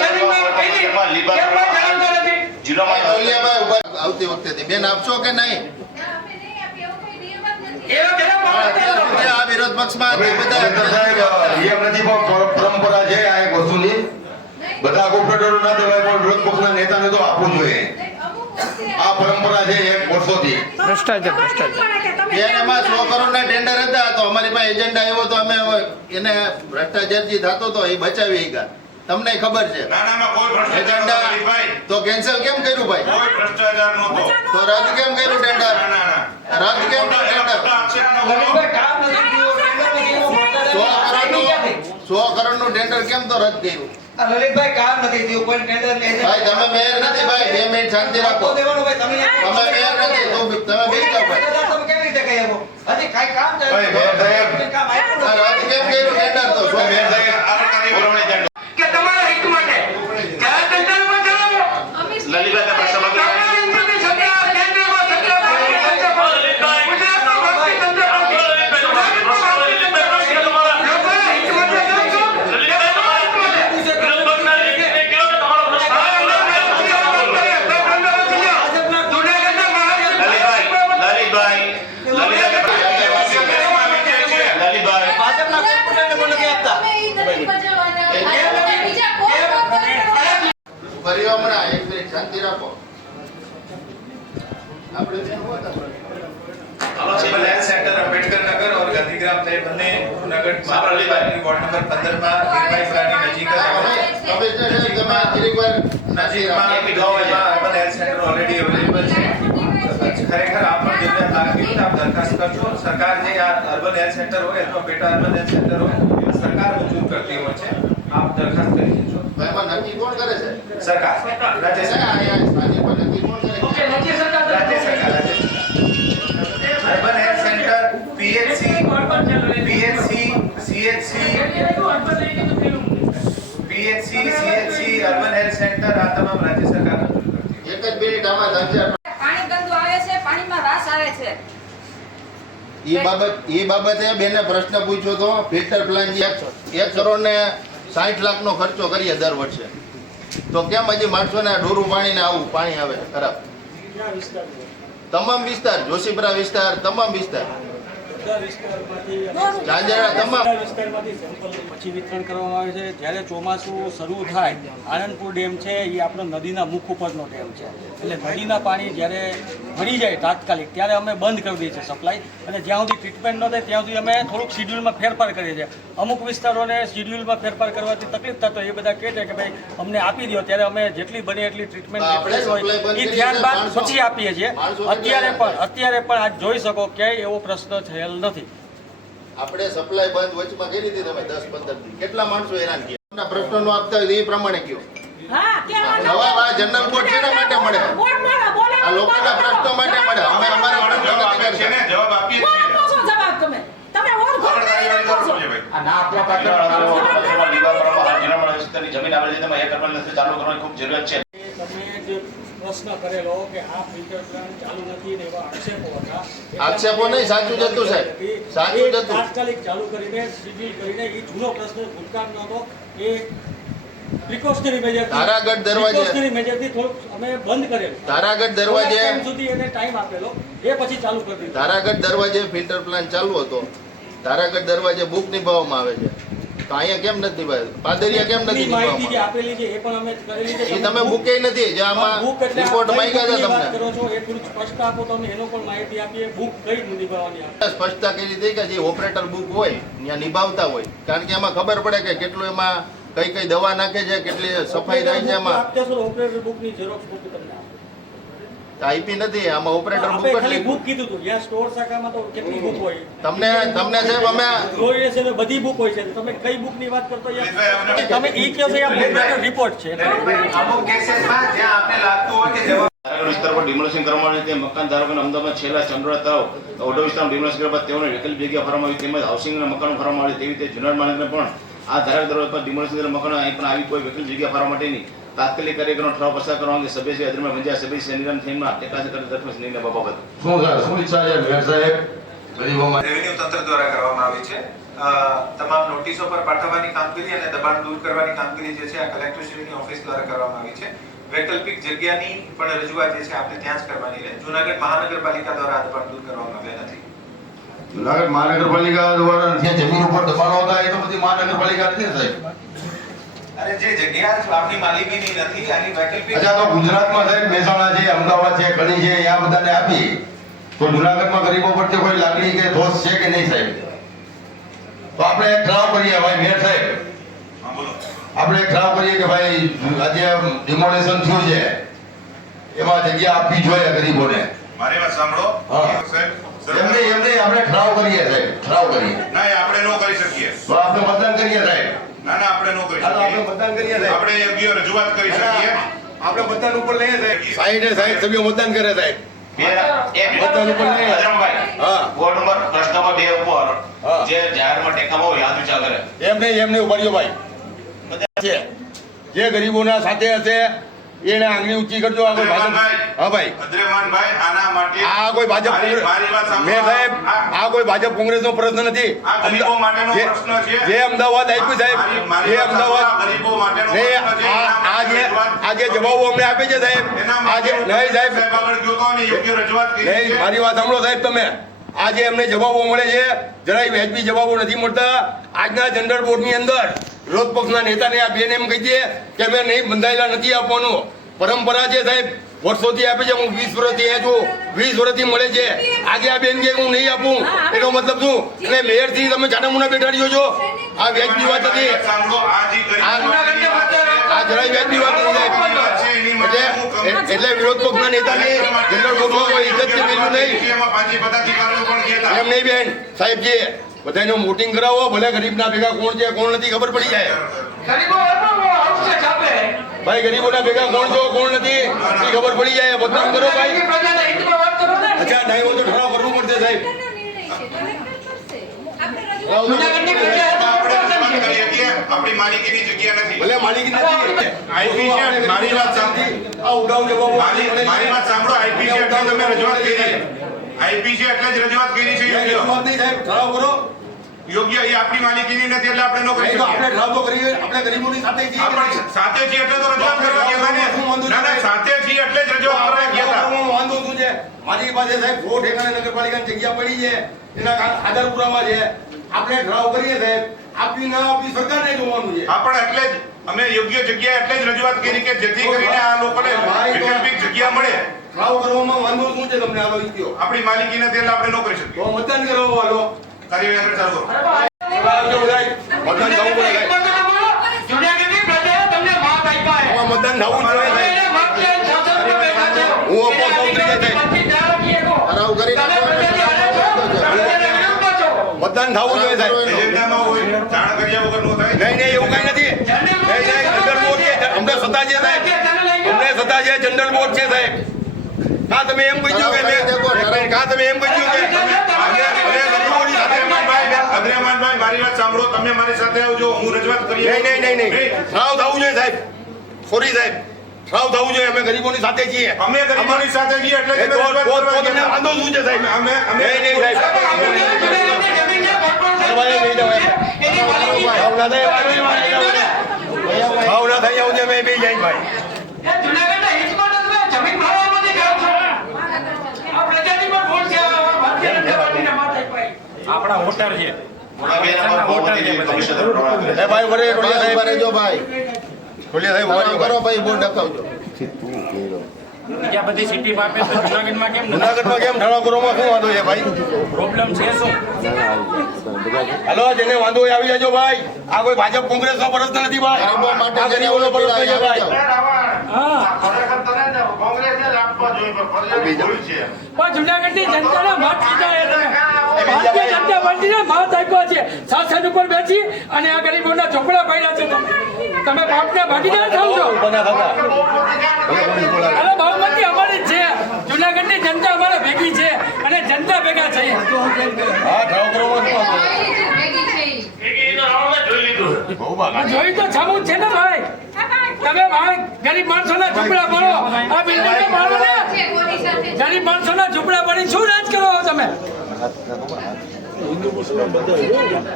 શરીરમાં કઈ કેમ કોઈ જણાવતા નથી? જિલ્લામાં બોલિયાભાઈ ઉભા આવતી વખતે બેન આપશો કે નહીં? અમે નહીં આપીએ એવો કોઈ નિયમ જ નથી. એવા કેવા પણ માણસ અત્યાર સુધી આ વિરોધ પક્ષમાં હવે બધા સાહેબ એમ નથી પણ પરંપરા છે આ એક વસ્તુની. બધા કોર્પોરેટરોના દેવાય પણ વિરોધ પક્ષના નેતાને તો આપવું જોઈએ. અમુક વખતે આ પરંપરા છે એક વર્ષોથી. ભ્રષ્ટાચાર બેન એમાં 100 કરોડના ટેન્ડર હતા તો અમારી પાસે એજન્ડા આવ્યો તો અમે એને ભ્રષ્ટાચાર જે થતો હતો એ બચાવી ગયા. તમને ખબર છે નાનામાં કોઈ ભ્રષ્ટાચાર એજન્ડા નથી ભાઈ. તો કેન્સલ કેમ કર્યું ભાઈ? કોઈ ભ્રષ્ટાચાર નહોતો. તો રદ કેમ કર્યું ટેન્ડર? ના, ના, ના. રદ કેમ કર્યું ટેન્ડર? ખોટા આક્ષેપ ન કરો. લલિતભાઈ કામ નથી થયું, ટેન્ડર નથી થયું. 100 કરોડનું ટેન્ડર કેમ તો રદ કર્યું? આ લલિતભાઈ કામ નથી થયું કોઈ ટેન્ડર ને ભાઈ તમે મેયર નથી ભાઈ 2 મિનિટ શાંતિ રાખો દેવાનું ભાઈ તમે તમે મેયર નથી તો તમે બેસી જાઓ ભાઈ તમે કેવી રીતે કહી શકો હજી કાઈ કામ ચાલે ભાઈ, મેયર સાહેબ. કામ આપ્યું આ રાત કેમ કર્યું ટેન્ડર તો શું મેયર સાહેબ, આપણી પુરવણી દંડ. કે તમારા હિત માટે ક્યાં ટેન્ડરમાં ચલાવો અમે લલિતભાઈ પ્રશ્ન માંગી તમારા હિતની સત્તા કેન્દ્રમાં સત્તા ગુજરાતનો ભક્તિ તંત્ર ભાજપના કોર્પોરેટરને પણ નથી આપતા અમે ઈ નથી બજાવવાના અને બીજા કોઈ કોર્પોરેટર ફરી હમણાં એક મિનિટ શાંતિ રાખો આપણે બેન હોત આપણે civil health centre Ambedkar Nagar और गांधीग्राम थे बने जूनागढ़ महानगरपालिका वार्ड नंबर 15 માં વીરભાઈ પ્રાણી નજીક જ આવે છે કમિશનર સાહેબ તમે થોડીક વાર નજીકમાં urban health centre already available છે ખરેખર આપ પણ જરૂરિયાત લાગતી હોય તો આપ દરખાસ્ત કરજો સરકાર જે આ અર્બન હેલ્થ સેન્ટર હોય અથવા પેટા અર્બન હેલ્થ સેન્ટર હોય સરકાર મંજૂર કરતી હોય છે આપ દરખાસ્ત કરી દેજો ભાઈમાં નક્કી કોણ કરે છે સરકાર રાજ્ય સરકાર અહીંયા સ્થાનિક પર નક્કી કોણ કરે છે રાજ્ય સરકાર રાજ્ય સરકાર urban health centre PHC CHC urban health centre આ તમામ રાજ્ય સરકાર મંજૂર કરતી એક જ મિનિટ આમાં ધનશે પાણી ગંદુ આવે છે પાણીમાં વાસ આવે છે એ બાબતે બેને પ્રશ્ન પૂછ્યો તો ફિલ્ટર પ્લાન 1 કરોડ ને 60 લાખ નો ખર્ચો કરીએ દર વર્ષે તો કેમ હજી માણસોને ડોરું પાણીને આવું પાણી આવે છે ખરાબ ક્યાં વિસ્તારમાં તમામ વિસ્તાર જોશીપુરા વિસ્તાર તમામ વિસ્તાર બધા વિસ્તારમાંથી જાંજરા તમામ બધા વિસ્તારમાંથી સેમ્પલ પછી વિતરણ કરવામાં આવે છે જ્યારે ચોમાસું શરૂ થાય આનંદપુર ડેમ છે એ આપણો નદીના મુખ ઉપરનો ડેમ છે એટલે નદીના પાણી જ્યારે ભરી જાય તાત્કાલિક ત્યારે અમે બંધ કરી દઈએ છીએ સપ્લાય અને જ્યાં સુધી ટ્રીટમેન્ટ ન થાય ત્યાં સુધી અમે થોડુંક શિડ્યુલમાં ફેરફાર કરીએ છીએ અમુક વિસ્તારોને શિડ્યુલમાં ફેરફાર કરવાથી તકલીફ થતો એ બધા કહે છે કે ભાઈ અમને આપી દો ત્યારે અમે જેટલી બને એટલી ટ્રીટમેન્ટ આપણે હોય supply બંધ એ કરી ત્યારબાદ માણસો- પછી આપીએ છીએ માણસો અત્યારે પણ આજ જોઈ શકો ક્યાંય એવો પ્રશ્ન થયેલ નથી આપણે સપ્લાય બંધ વચમાં કરી હતી તમે 10-15 દી કેટલા માણસો હેરાન થયા પ્રશ્નો આપતા હોય તો એ પ્રમાણે કયો હા કેવા જવાબ આ જનરલ બોર્ડ શેના માટે મળે આ લોકોના પ્રશ્નો માટે મળે અમે અમારા પ્રશ્નો જવાબ નથી આપે છે ને કરતા. જવાબ આપીએ છીએ જવાબ તમે તમે ઓર આપણે કાર્યવાહી કરવું જોઈએ ભાઈ જમીન આવે છે તમે એ કરવાની નથી ચાલુ કરવાની ખૂબ જરૂરિયાત છે તમે જે પ્રશ્ન કરેલો કે આ ફિલ્ટર પ્લાન્ટ ચાલુ નથી ને એવા આક્ષેપો હતા આક્ષેપો નહીં, સાચું જ હતું સાહેબ. સાચું જ એ હતું. તાત્કાલિક ચાલુ કરીને શિડ્યુલ કરીને એ જૂનો પ્રશ્ન ભૂતકાળનો હતો એ પ્રિકોશનરી મેજર તારાગઢ દરવાજે- પ્રિકોશનરી મેજરથી થોડુંક અમે બંધ કરેલું તારાગઢ દરવાજે થોડાક time સુધી એને ટાઈમ આપેલો એ પછી ચાલુ કરી દીધું તારાગઢ દરવાજે ફિલ્ટર પ્લાન ચાલુ હતો તારાગઢ દરવાજે બુક નિભાવવામાં આવે છે તો અહીંયા કેમ નથી નિભાવ્યું પાદરિયા કેમ નથી એની માહિતી જે નિભાવવામાં આપેલી છે એ પણ અમે કરેલી છે એ તમે બુકે નથી જે આમાં બુક એટલે રિપોર્ટ કઈ માંગ્યા બુકની હતા વાત તમને કરો છો એ થોડું સ્પષ્ટ આપો તો અમે એનો પણ માહિતી આપીએ બુક કઈ નિભાવવાની આપે સ્પષ્ટતા કરી હતી કે જે ઓપરેટર બુક હોય ત્યાં નિભાવતા હોય કારણ કે એમાં ખબર પડે કે કેટલું એમાં કઈ કઈ દવા નાખે છે કેટલી સફાઈ થાય છે એમાં આપજો છો ઓપરેટર બુકની ઝેરોક્સ કોપી તમને આપો. આઈપી નથી આમાં ઓપરેટર બુક આપણે જ ખાલી લીધું બુક કીધું હતું જ્યાં સ્ટોર શાખામાં તો કેટલી બુક હોય તમને સાહેબ અમે જોઈએ છે ને બધી બુક હોય છે તમે કઈ બુકની વાત કરતો યાર તમે ઈ કહો છો આ ઓપરેટર રિપોર્ટ છે અમુક કેસીસમાં જ્યાં આપને લાગતું હોય કે જવાબ તારાગઢ વિસ્તાર પર ડિમોલિશન કરવામાં આવ્યું તે મકાન ધારકોને અમદાવાદમાં છેલ્લા ચંદ્રોડા તળાવ ઓઢવ વિસ્તારમાં ડિમોલિશન કર્યા બાદ તેઓને વૈકલ્પિક જગ્યા ફાળવવામાં આવી તેમજ હાઉસિંગના મકાનો ફાળવવામાં આવી તેવી રીતે જુનાગઢ મહાનગરને પણ આ ધારાગઢ દરવાજા પર ડિમોલિશન કરેલા મકાનો અહીં પણ આવી કોઈ વૈકલ્પિક જગ્યા ફાળવવા માટેની તાત્કાલિક કાર્યક્રમનો ઠરાવ પસાર કરવા અંગે સભ્ય શ્રી અધ્યક્ષ મંજ્યા સભ્ય શ્રી નિરામ થીમમાં ટેકાસર કરી દરખાસ્ત નિર્ણય બાબત શું સર શું ઈચ્છા છે મેયર સાહેબ ગરીબોમાં રેવન્યુ તંત્ર દ્વારા કરવામાં આવી છે તમામ નોટિસો પર પાઠવવાની કામગીરી અને દબાણ દૂર કરવાની કામગીરી જે છે આ કલેક્ટરશ્રીની ઓફિસ દ્વારા કરવામાં આવી છે વૈકલ્પિક જગ્યાની પણ રજૂઆત જે છે આપણે ત્યાં જ કરવાની રહે જૂનાગઢ મહાનગરપાલિકા દ્વારા આ દબાણ દૂર કરવામાં આવ્યા નથી જુનાગઢ મહાનગરપાલિકા દ્વારા જે જમીન ઉપર દબાણો હતા એ તો બધી મહાનગરપાલિકા નથી ને સાહેબ અરે જે જગ્યા આપની માલિકીની નથી આની વૈકલ્પિક અચ્છા તો ગુજરાતમાં સાહેબ મહેસાણા છે અમદાવાદ છે કડી છે આ બધાને આપી તો જુનાગઢમાં ગરીબો પ્રત્યે કોઈ લાગણી કે ધોષ છે કે નહીં સાહેબ તો આપણે એક ઠરાવ કરીએ ભાઈ મેયર સાહેબ હા બોલો આપણે એક ઠરાવ કરીએ કે ભાઈ આજે ડિમોલેશન થયું છે એમાં જગ્યા આપવી જોઈએ ગરીબોને મારી વાત સાંભળો હા. સાહેબ એમને આપણે ઠરાવ કરીએ સાહેબ ઠરાવ કરીએ ના એ આપણે ન કરી શકીએ તો આપણે મતદાન કરીએ સાહેબ ના ના આપણે ન કરી હાલો, આપણે શકીએ મતદાન કરીએ સાહેબ. આપણે યોગ્ય રજૂઆત કરી શકીએ આપણે મતદાન ઉપર લઈએ સાહેબ. સાહેબ સભ્યો મતદાન કરે સાહેબ. બધાનું પણ નહીં. ભદ્રમભાઈ, હા. વોર્ડ નંબર પ્રશ્ન નંબર 2 ઉપર હા. જે જાહેરમાં ટેકામાં હોય યાદ વિચાર કરે. એમ નહીં ઉભારીઓ ભાઈ. છે જે ગરીબોના સાથે હશે એને આંગળી ઊંચી કરજો. આ કોઈ ભાજપ હા ભાઈ અદ્રેમાનભાઈ આના માટે આ કોઈ ભાજપ મારી વાત સાંભળો. મેં સાહેબ આ કોઈ ભાજપ કોંગ્રેસનો પ્રશ્ન નથી. આ ગરીબો માટેનો જે- પ્રશ્ન છે. જે અમદાવાદ આપ્યું સાહેબ મારી જે વાત અમદાવાદ સાંભળો. આ ગરીબો માટેનો ને પ્રશ્ન છે. એના માટે રજૂઆત- આ જે જવાબો અમને આપે છે સાહેબ એના આજે માટે નહીં સાહેબ સાહેબ આગળ ગયો તો અને યોગ્ય રજૂઆત કરી નહીં છે. મારી વાત સાંભળો સાહેબ તમે આજે એમને જવાબો મળે છે જરાય વ્યાજબી જવાબો નથી મળતા. આજના જનરલ બોર્ડની અંદર વિરોધ પક્ષના નેતાને આ બેન એમ કહી દે કે અમે નહીં બંધાયેલા નથી આપવાનું. પરંપરા છે સાહેબ વર્ષોથી આપે છે. હું 20 વર્ષથી અહીંયા છું 20 વર્ષથી મળે છે. આજે આ બેન કે હું નહીં આપું એનો મતલબ શું? અને મેયરથી તમે જાડામુના બેઠા રહ્યો છો. આ વ્યાજબી વાત હતી. મારી વાત સાંભળો. આ જે ગરીબોની વાત છે. આ જરાય વ્યાજબી વાત નથી સાહેબ. એટલે વિરોધ પક્ષના નેતાને જનરલ બોર્ડમાં કોઈ ઇજ્જત કે વેલ્યુ નહીં. એમાં પાંચે પદાધિકારીઓ પણ ગયા હતા. એમ નહીં બેન સાહેબજી બધાનું વોટિંગ કરાવો ભલે ગરીબના ભેગા કોણ છે કોણ નથી ખબર પડી જાય. ગરીબો આવશે છાપે. ભાઈ ગરીબોના ભેગા કોણ છો કોણ નથી એ ખબર પડી જાય. મતદાન કરો ભાઈ. પ્રજાના હિતમાં વાત કરો ને. અચ્છા નહીં હોય તો ઠરાવ કરવું પડશે સાહેબ. જૂનાગઢની પ્રજા આપણે રજૂઆત કરી શકીએ. આપણી માલિકીની જગ્યા નથી. ભલે માલિકી નથી આઈપી છે. મારી વાત સાંભળી. આ ઉડાવ જવાબો મારી વાત સાંભળો. આઈપી છે એટલે તમે રજૂઆત કરી. આઈપી છે એટલે જ રજૂઆત કરી છે. યોગ્ય રજૂઆત નહીં સાહેબ ઠરાવ કરો. યોગ્ય એ આપણી માલિકીની નથી એટલે આપણે ન કરી નહીં તો આપણે શકીએ. ઠરાવ તો કરીએ. આપણે ગરીબોની સાથે છીએ કે આપણે નહીં? સાથે છીએ એટલે તો રજૂઆત કરવા ગયા હતા ને. ના ના સાથે છીએ એટલે જ રજૂઆત કરવા ગયા હતા. વાંધો શું છે? મારી પાસે સાહેબ 100 ઠેકાણે નગરપાલિકાની જગ્યા પડી છે એના આધાર પુરાવા છે. આપણે ઠરાવ કરીએ સાહેબ આપી ના આપી સરકારને જોવાનું છે. હા પણ એટલે જ અમે યોગ્ય જગ્યાએ એટલે જ રજૂઆત કરી કે જેથી કરીને આ લોકોને વૈકલ્પિક જગ્યા મળે. ઠરાવ કરવામાં વાંધો શું છે તમને? હાલો ઈ કયો. આપણી માલિકી નથી એટલે આપણે ન કરી શકીએ. તો મતદાન કરાવો હાલો. કાર્યવાહી આગળ ચાલુ કરો. આવજો બધાય. મતદાન થવું પડે સાહેબ. જૂનાગઢની પ્રજાએ તમને મત આપ્યા છે. આમાં મતદાન થવું જોઈએ સાહેબ. એને મત લઈને શાસન પર બેઠા છે. હું અપોઝ થઈ જાય સાહેબ. પછી ત્યાં રાખીએ તો. ઠરાવ કરી તમે પ્રજાની હારે છો. પ્રજાના વિરુદ્ધમાં છો. મતદાન થવું જોઈએ સાહેબ. એજન્ડામાં હોય જાણ કર્યા વગર ન થાય. નહીં નહીં એવું કઈ નથી. નહીં નહીં જનરલ બોર્ડ છે અમને સત્તા છે સાહેબ. અમને સત્તા છે જનરલ બોર્ડ છે સાહેબ. કા તમે એમ કહ્યું કે કા તમે એમ કહ્યું કે ગરીબોની સાથે અદ્રેમાનભાઈ મારી વાત સાંભળો. તમે મારી સાથે આવજો. હું રજૂઆત કરી. નહીં ઠરાવ થવું જોઈએ સાહેબ. સોરી સાહેબ ઠરાવ થવું જોઈએ. અમે ગરીબોની સાથે છીએ. અમે ગરીબોની સાથે છીએ એટલે જ અમે રજૂઆત તો કરવા તમને ગયા. વાંધો શું છે સાહેબ? અમે નહીં સાહેબ. જૂનાગઢની જમીન છે, ભરપૂર છે. ભાઈ નહીં જવાય. એની માલિકી છે. ભાવ ના થાય ભાવ ના થાય આવું છે અમે બી જાય ભાઈ. એ જૂનાગઢના હિતમાં તમે જમીન ભાવવામાં નથી કરો છો. આ પ્રજાની પણ ભૂલ છે. આ ભારતીય જનતા પાર્ટીના મત આપ્યા. આપણા વોટર છે. થોડા બે નંબર બોર્ડની કમિશનર પ્રમાણે. એ ભાઈ વરે રોડિયા ઉભા સાહેબ રહેજો ભાઈ. રોડિયા સાહેબ ઉભા ઠરાવ રહ્યો. કરો ભાઈ બોર્ડ દખાવજો. બીજા બધી સિટીમાં આપે તો જૂનાગઢમાં કેમ નથી? જુનાગઢમાં કેમ ઠરાવ કરવામાં શું વાંધો છે ભાઈ? પ્રોબ્લેમ છે શું? હાલો જેને વાંધો હોય આવી જાજો ભાઈ. આ કોઈ ભાજપ કોંગ્રેસનો પ્રશ્ન નથી ભાઈ. ગરીબો માટે આ ગરીબોનો પ્રશ્ન છે ભાઈ. પણ જૂનાગઢની જનતાના મત લીધા એ તમે. ભારતીય જનતા પાર્ટીને મત આપ્યો છે. શાસન ઉપર બેસી અને આ ગરીબોના ઝોપડા પાડ્યા છે તમે. તમે બાપના ભાગીદાર થાવ છો. ઉભા થતા. અરે બહુમતી અમારી જ છે. જૂનાગઢની જનતા અમારા ભેગી છે અને જનતા ભેગા છે. હા ઠરાવ કરવામાં શું વાંધો છે? બહુ ભાગ. જોઈ તો છામું જ છે ને ભાઈ. તમે ભાઈ ગરીબ માણસોના ઝૂંપડા પાડો. આ બિલ્ડિંગો પાડો ને. ગરીબ માણસોના ઝૂંપડા પાડી શું રાજ કરો છો તમે?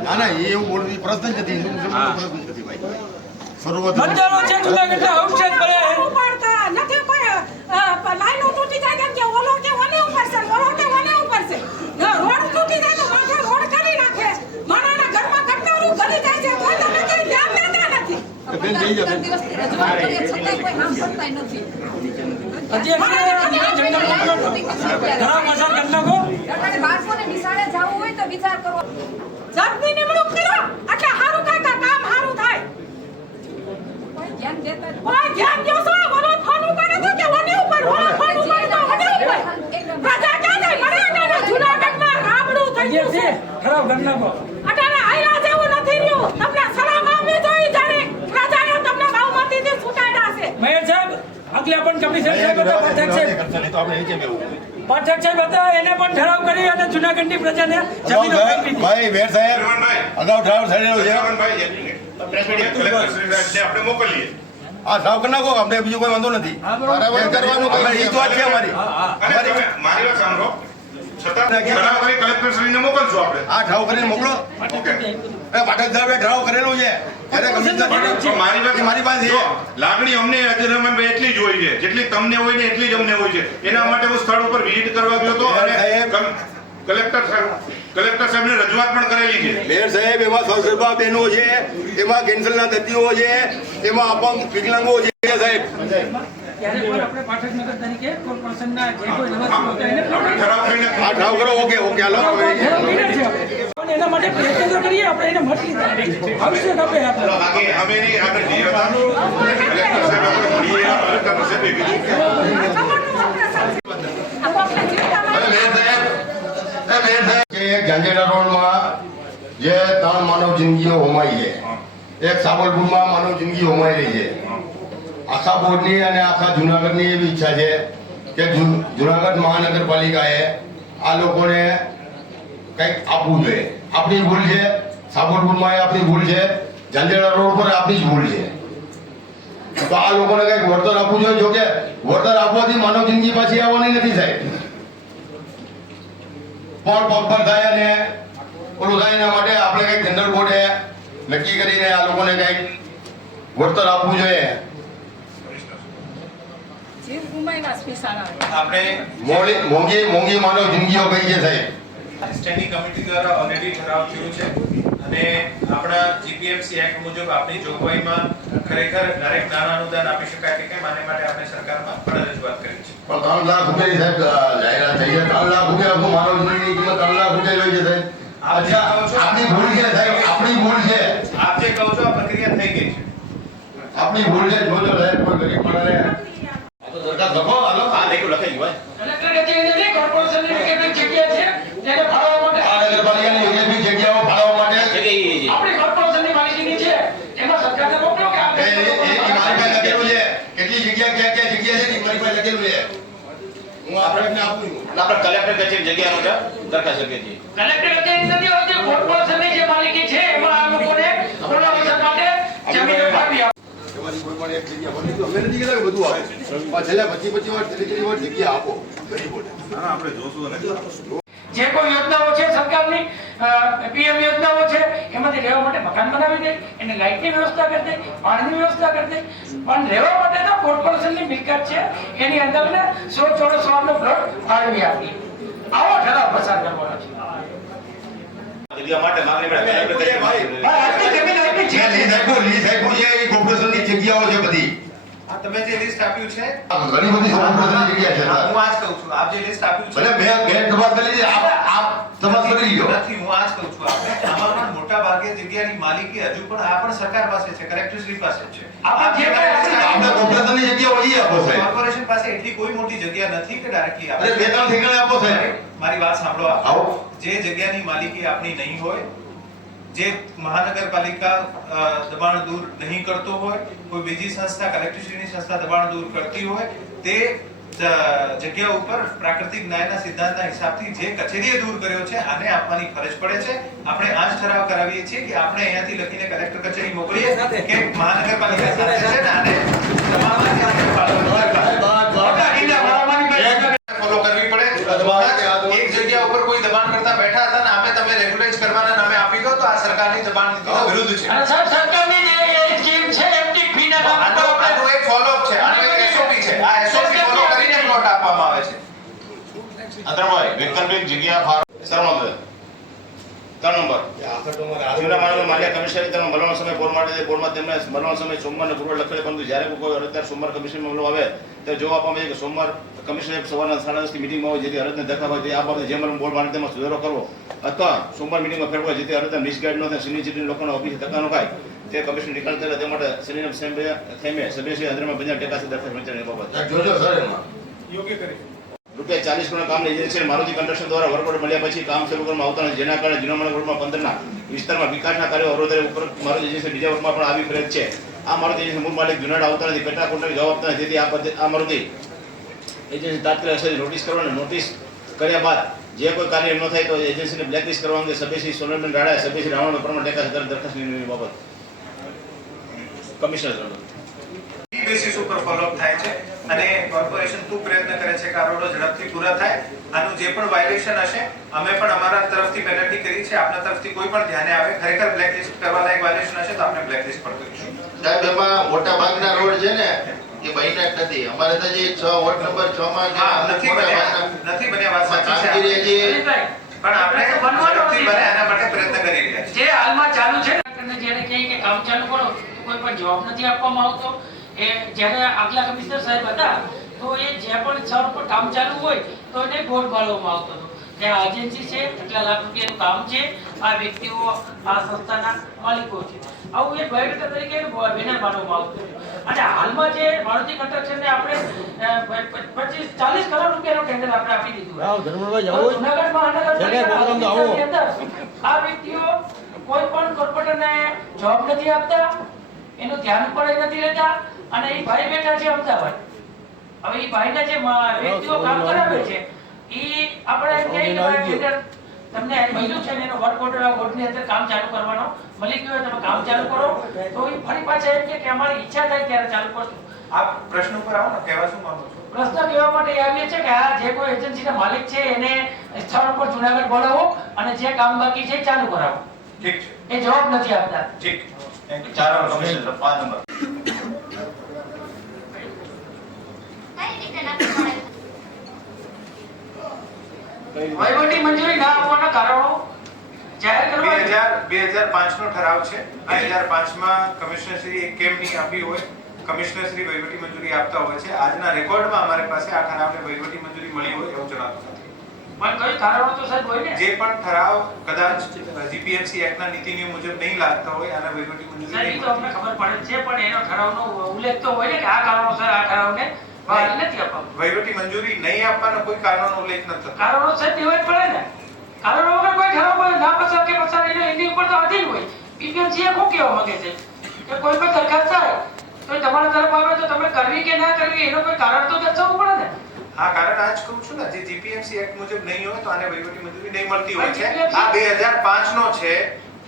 ના ના એ એવું બોલવું પ્રશ્ન જ નથી. હિન્દુ મુસલમાનનો પ્રશ્ન જ નથી ભાઈ. શરૂઆત મતદારો છે જૂનાગઢના અવશેષ ભલે. ઉપાડતા નથી કોઈ લાઈનો તૂટી જાય કેમ કે ઓલો કે ઓને ઉપર છે ઓલો કે ઓને ઉપર છે રોડ તૂટી જાય તો માથે રોડ કરી નાખે માણાના ઘરમાં કટકારું ગલી જાય છે કોઈ તમે કઈ ધ્યાન દેતા નથી. બેન જઈ જાવ. હજી જંગલ ઘણા મજા કરી નાખો. જલ્દી નિમણૂક કરો એટલે હારું થાય કામ હારું થાય. કોઈ ધ્યાન દ્યો છો ઓલો ફોન ઉપાડે તો કે ઓને ઉપર ઓલો ફોન ઉપાડે તો ઓને ઉપર પ્રજા ક્યાં જાય મને અટાણે જૂનાગઢમાં રાબડું થઈ ગયું છે. ખરાબ કરી નાખો. અટાણે આયલા જેવું નથી રહ્યું તમને સલામ આવવી જોઈએ. સાહેબ આગલા પણ કમિશનર સાહેબ હતા પાઠક સાહેબ હતા એને પણ ઠરાવ કરી અને જુનાગઢની પ્રજાને જમીનો આપી ભાઈ વેર સાહેબ અગાઉ ઠરાવ થયેલો છે આપણે મોકલીએ આ ઠરાવ કરી નાખો આપણે બીજું કોઈ વાંધો નથી કરવાનું એ જ વાત છે અમારી મારી વાત સાંભળો છતાં ઠરાવ કરી કલેક્ટર શ્રીને મોકલશું આપણે આ ઠરાવ કરીને મોકલો પાઠક સાહેબે ઠરાવ કરેલો છે મારી પાસે છે. લાગણી અમને અજરમનભાઈ એટલી જ હોય છે જેટલી તમને હોય ને એટલી જ અમને હોય છે. એના માટે હું સ્થળ ઉપર વિઝિટ કરવા ગયો હતો અને કલેક્ટર સાહેબને રજૂઆત પણ કરેલી છે. મેયર સાહેબ એમાં સગર્ભા બહેનો છે, એમાં કેન્સરના દર્દીઓ છે, એમાં અપંગ વિકલાંગો છે સાહેબ. ત્યારે પણ આપણે પાઠકનગર તરીકે કોર્પોરેશનના જે કોઈ વ્યવસ્થા હોય એને આપણે ઠરાવ કરીને આ ઠરાવ કરો. ઓકે હાલો પણ એના માટે પ્રયત્ન તો કરીએ આપણે એને મળી આવશ્યક આપે આપણે બાકી અમે નહીં આપણે જે હતા કલેક્ટર સાહેબ આપણે મળીએ કલેક્ટર સાહેબે કીધું ગાંધીનગર રોડમાં જે 3 માનવ જિંદગીઓ હોમાઈ છે, એક સાબરપુરમાં માનવ જિંદગી હોમાઈ રહી છે. આખા બોર્ડની અને આખા જુનાગઢની એવી ઈચ્છા છે કે જુનાગઢ મહાનગરપાલિકાએ આ લોકોને કંઈક આપવું જોઈએ. આપણી ભૂલ છે, સાબરપુરમાં આપણી ભૂલ છે, ગાંધીનગર રોડ પર આપણી જ ભૂલ છે. તો આ લોકોને કંઈક વળતર આપવું જોઈએ. જો કે વળતર આપવાથી માનવ જિંદગી પાછી આવવાની નથી સાહેબ. પગ પર થાય અને ઓલું થાય એના માટે આપણે કંઈક જનરલ બોર્ડે નક્કી કરીને આ લોકોને કંઈક વળતર આપવું જોઈએ. આપણે મોંઘી માનવ જિંદગીઓ ગઈ છે સાહેબ. સ્ટેન્ડિંગ કમિટી દ્વારા ઓલરેડી ઠરાવ થયો છે અને આપણા જીપીએમસી એક્ટ મુજબ આપણી જોગવાઈમાં ખરેખર ડાયરેક્ટ નાણાં અનુદાન આપી શકાય કે કેમ આને માટે આપણે સરકારમાં પણ રજૂઆત કરી છે. પણ 3 લાખ રૂપિયાની સાહેબ જાહેરાત થઈ છે. 3 લાખ રૂપિયા માનવ જિંદગીની કિંમત 3 લાખ રૂપિયા લઈ છે સાહેબ. આપણી ભૂલ છે સાહેબ, આપણી ભૂલ છે. આપ જે કહો છો આ પ્રક્રિયા થઈ ગઈ છે. આપણી ભૂલ છે. જોજો સાહેબ કોઈ ગરીબ માણસને દરખાસ્ત લખો. હાલો હા દેખો લખાઈ ગયું કલેક્ટર કચેરીની કોર્પોરેશનની કેટલીક જગ્યા છે તેને ફાળવવા માટે મહાનગરપાલિકાની યોગ્ય જગ્યાઓ ફાળવવા માટે આપણી કોર્પોરેશનની માલિકીની છે એમાં સરકારને મોકલો કે આપણે મારી પાસે લખેલું છે. કેટલી જગ્યા ક્યાં જગ્યા છે મારી પાસે લખેલું છે. હું આપણે આપું છું. આપણે કલેક્ટર કચેરી જગ્યા મુજબ દરખાસ્ત કરીએ છીએ. કલેક્ટર કચેરી નથી હોતી, કોર્પોરેશનની જે માલિકી છે એમાં આ લોકોને પુનર્વસન માટે જમીન ફાળવી આપો. તમારી કોઈ પણ એક જગ્યા બની તો અમે નથી કહેતા કે બધું આપો. પણ છેલ્લા 25 વાર 30 વાર જગ્યા આપો ગરીબોને. આપણે જોશું અને જે કોઈ યોજનાઓ છે સરકારની પીએમ યોજનાઓ છે એમાંથી રહેવા માટે મકાન બનાવી દે, એને લાઇટની વ્યવસ્થા કરી દે, પાણીની વ્યવસ્થા કરી દે. પણ રહેવા માટે તો કોર્પોરેશનની મિલકત છે એની અંદર ને 100 ચોરસ વારનો પ્લોટ ફાળવી આપીએ. આવો ઠરાવ પસાર કરવાનો છે. જગ્યા માટે માંગણી મળે કલેક્ટર કચેરી આટલી જમીન આપી છે. લીઝ આપ્યું છે એ કોર્પોરેશનની જગ્યાઓ છે બધી. આ તમે જે લિસ્ટ આપ્યું છે ઘણી બધી કોર્પોરેશનની જગ્યા છે હું આજ કહું છું આપ જે લિસ્ટ આપ્યું છે ભલે મેં તપાસ કરી છે. આપ તપાસ કરી લ્યો. નથી હું આજ કહું છું આપણે આમાં પણ મોટા ભાગે જગ્યાની માલિકી હજુ પણ આ પણ સરકાર પાસે છે, કલેક્ટરશ્રી પાસે છે. આપણે જે કાંઈ હશે આપણે કોર્પોરેશનની જગ્યાઓ લઈ આપો સાહેબ. કોર્પોરેશન પાસે એટલી કોઈ મોટી જગ્યા નથી કે ડાયરેક્ટલી અરે 2-3 ઠેકાણે આપો સાહેબ. મારી વાત સાંભળો આપ. આવો. જે જગ્યાની માલિકી આપણી નહીં હોય, જે મહાનગરપાલિકા દબાણ દૂર નહીં કરતો હોય, કોઈ બીજી સંસ્થા કલેક્ટરશ્રીની સંસ્થા દબાણ દૂર કરતી હોય, તે જગ્યા ઉપર પ્રાકૃતિક ન્યાયના સિદ્ધાંતના હિસાબથી જે કચેરીએ દૂર કર્યો છે આને આપવાની ફરજ પડે છે. આપણે આ જ ઠરાવ કરાવીએ છીએ કે આપણે અહીંયાથી લખીને કલેક્ટર કચેરી મોકલીએ કે મહાનગરપાલિકા સાથે છે ને આને તમામ ફોલો કરવી પડે. એક જગ્યા ઉપર કોઈ દબાણ કરતા બેઠા હતા ને અમે તમે રેગ્યુલેટ કરવાના નામે આપી દો તો આ સરકારની દબાણ નીતિનો વિરુદ્ધ છે. અને સાહેબ સરકારની જે સ્કીમ છે એમની ફીના નામ પર આનું એક ફોલોઅપ છે, આનું એક એસઓપી છે. આ એસઓપી ફોલો કરીને પ્લોટ આપવામાં આવે છે. અદરભાઈ વૈકલ્પિક જગ્યા ફાળવ સર્વોદય 3 નંબર જૂના માનવ માન્ય કમિશનર તેનો મળવાનો સમય બોર્ડ માટે બોર્ડમાં તેમને મળવાનો સમય સોમવારને પૂર્વ લખેલ, પરંતુ જ્યારે કોઈ અરજદાર સોમવાર કમિશનમાં મળવા આવે તો જોવા આપવામાં આવે કે સોમવાર કમિશનર સવારના 10:30 મિટિંગમાં હોય જેથી અરજને ધક્કા હોય તે આ બાબતે જે મને બોર્ડ માટે તેમાં સુધારો કરવો અથવા સોમવાર મિટિંગમાં ફેરવો જેથી અરજદાર મિસગાઈડ નો થાય, સિનિયર સિટીઝન લોકોનો ઓફિસ ધક્કા ન ખાય તે કમિશનર નિકાલ કરે તે માટે સિનિયર સભ્યશ્રી હાજરીમાં બજાર ટેકાસી દરખાસ્ત વંચાણી બાબત જોજો સર એમાં યોગ્ય કરી રૂપિયા 40 કરોડ કામની એજન્સી મારુતિ કન્સ્ટ્રક્શન દ્વારા વર્ક ઓર્ડર મળ્યા પછી કામ શરૂ કરવામાં આવતા નથી, જેના કારણે જૂનાગઢ રોડમાં 15 વિસ્તારમાં વિકાસના કાર્યો અવરોધાય ઉપર મારુતિ એજન્સી બીજા વર્ગમાં પણ આવી ફરજ છે. આ મારુતિ એજન્સી મૂળ માલિક જુનાગઢ આવતા નથી, પેટા કોન્ટ્રાક્ટ જવાબ આપતા નથી, તેથી આ મારુતિ એજન્સી તાત્કાલિક અસરથી નોટિસ કરવાની, નોટિસ કર્યા બાદ જે કોઈ કાર્ય ન થાય તો એજન્સીને બ્લેકલિસ્ટ કરવા અંગે સભ્યશ્રી સોનલબેન રાણા, સભ્યશ્રી રાવણ પ્રમાણ ટેકા સરકાર દરખાસ્તની બાબત કમિશનર બેસિસ ઉપર ફોલોઅપ થાય છે અને કોર્પોરેશન ખૂબ પ્રયત્ન કરે છે કે આ રોડો ઝડપથી પૂરા થાય. આનું જે પણ વાયોલેશન હશે અમે પણ અમારા તરફથી પેનલ્ટી કરી છે. આપના તરફથી કોઈ પણ ધ્યાને આવે ખરેખર બ્લેકલિસ્ટ કરવા લાયક વાયોલેશન હશે તો આપણે બ્લેકલિસ્ટ પણ કરીશું. સાહેબ એમાં મોટા ભાગના રોડ છે ને એ બન્યા જ નથી. અમારે તો જે 6 વોર્ડ નંબર 6 માં નથી બન્યા વાત સાચી છે, પણ આપણે ઝડપથી બને આના માટે પ્રયત્ન કરી રહ્યા છીએ. જે હાલમાં ચાલુ છે ને જ્યારે કહીએ કે કામ ચાલુ કરો તો કોઈ પણ જવાબ નથી આપવામાં આવતો. એ જ્યારે આગલા કમિશનર સાહેબ હતા તો એ જે પણ સ્થળ પર કામ ચાલુ હોય તો એને બોર્ડ મારવામાં આવતો હતો કે આ એજન્સી છે, કેટલા લાખ રૂપિયાનું કામ છે, આ વ્યક્તિઓ આ સંસ્થાના માલિકો છે, આવું એક બાયોડેટા તરીકે બેનર મારવામાં આવતું હતું. અને હાલમાં જે મારુતિ કન્સ્ટ્રક્શનને આપણે 25-40 કરોડ રૂપિયાનું ટેન્ડર આપણે આપી દીધું. જૂનાગઢ મહાનગરપાલિકાની અંદર આ વ્યક્તિઓ કોઈ પણ કોર્પોરેટરને જોબ નથી આપતા, એનું ધ્યાન ઉપર નથી લેતા અને એ ભાઈ બેઠા છે અમદાવાદ. હવે એ ભાઈના જે વ્યક્તિઓ કામ કરાવે છે એ આપણે એમ કહીએ કે ભાઈ ટેન્ડર તમને મળ્યું છે ને એનો વર્ક ઓર્ડર આ બોર્ડની અંદર કામ ચાલુ કરવાનો મળી ગયો, તમે કામ ચાલુ કરો તો એ ફરી પાછા એમ કે અમારી ઈચ્છા થાય ત્યારે ચાલુ કરશું. આપ પ્રશ્ન ઉપર આવો ને, કહેવા શું માંગો છો? પ્રશ્ન કહેવા માટે આવીએ છે કે આ જે કોઈ એજન્સીના માલિક છે એને સ્થળ ઉપર જૂનાગઢ બોલાવો અને જે કામ બાકી છે એ ચાલુ કરાવો. ઠીક છે, એ જવાબ નથી આપતા. ઠીક. ચાર કમિશનર 5 નંબર વહીવટી મંજૂરી ના આપવાના કારણો જાહેર કરવા 2005 નો ઠરાવ છે. 2005 માં કમિશનર શ્રી કેમ નહીં આપી હોય, કમિશનર શ્રી વહીવટી મંજૂરી આપતા હોય છે. આજના રેકોર્ડમાં અમારી પાસે આ ઠરાવને વહીવટી મંજૂરી મળી હોય એવું જણાવતું નથી. પણ કઈ કારણો તો સાહેબ હોય ને, જે પણ ઠરાવ કદાચ જીપીએમસી એક્ટના નીતિ નિયમ મુજબ નહીં લાગતા હોય આના વહીવટી મંજૂરી સાહેબ નહીં તો અમને ખબર પડે છે પણ એનો ઠરાવનો ઉલ્લેખ તો હોય ને કે આ કારણોસર આ ઠરાવને બહાર નથી આપવાનું. વહીવટી મંજૂરી નહીં આપવાનો કોઈ કારણનો ઉલ્લેખ નથી થતો. કારણો સાહેબ દેવા જ પડે ને. કારણો વગર કોઈ ઠરાવ હોય ના પસાર કે પસાર એની ઉપર તો આધીન હોય. પીપીએમસી શું કહેવા માંગે છે કે કોઈ પણ દરખાસ્ત થાય તો તમારા તરફ આવે તો તમે કરવી કે ના કરવી એનો કોઈ કારણ તો દર્શાવવું પડે ને. હા, કારણ આજ કહું છું ને, જે જીપીએમસી એક્ટ મુજબ નહીં હોય તો આને વહીવટી મંજૂરી નહીં મળતી હોય છે. આ 2005 નો છે,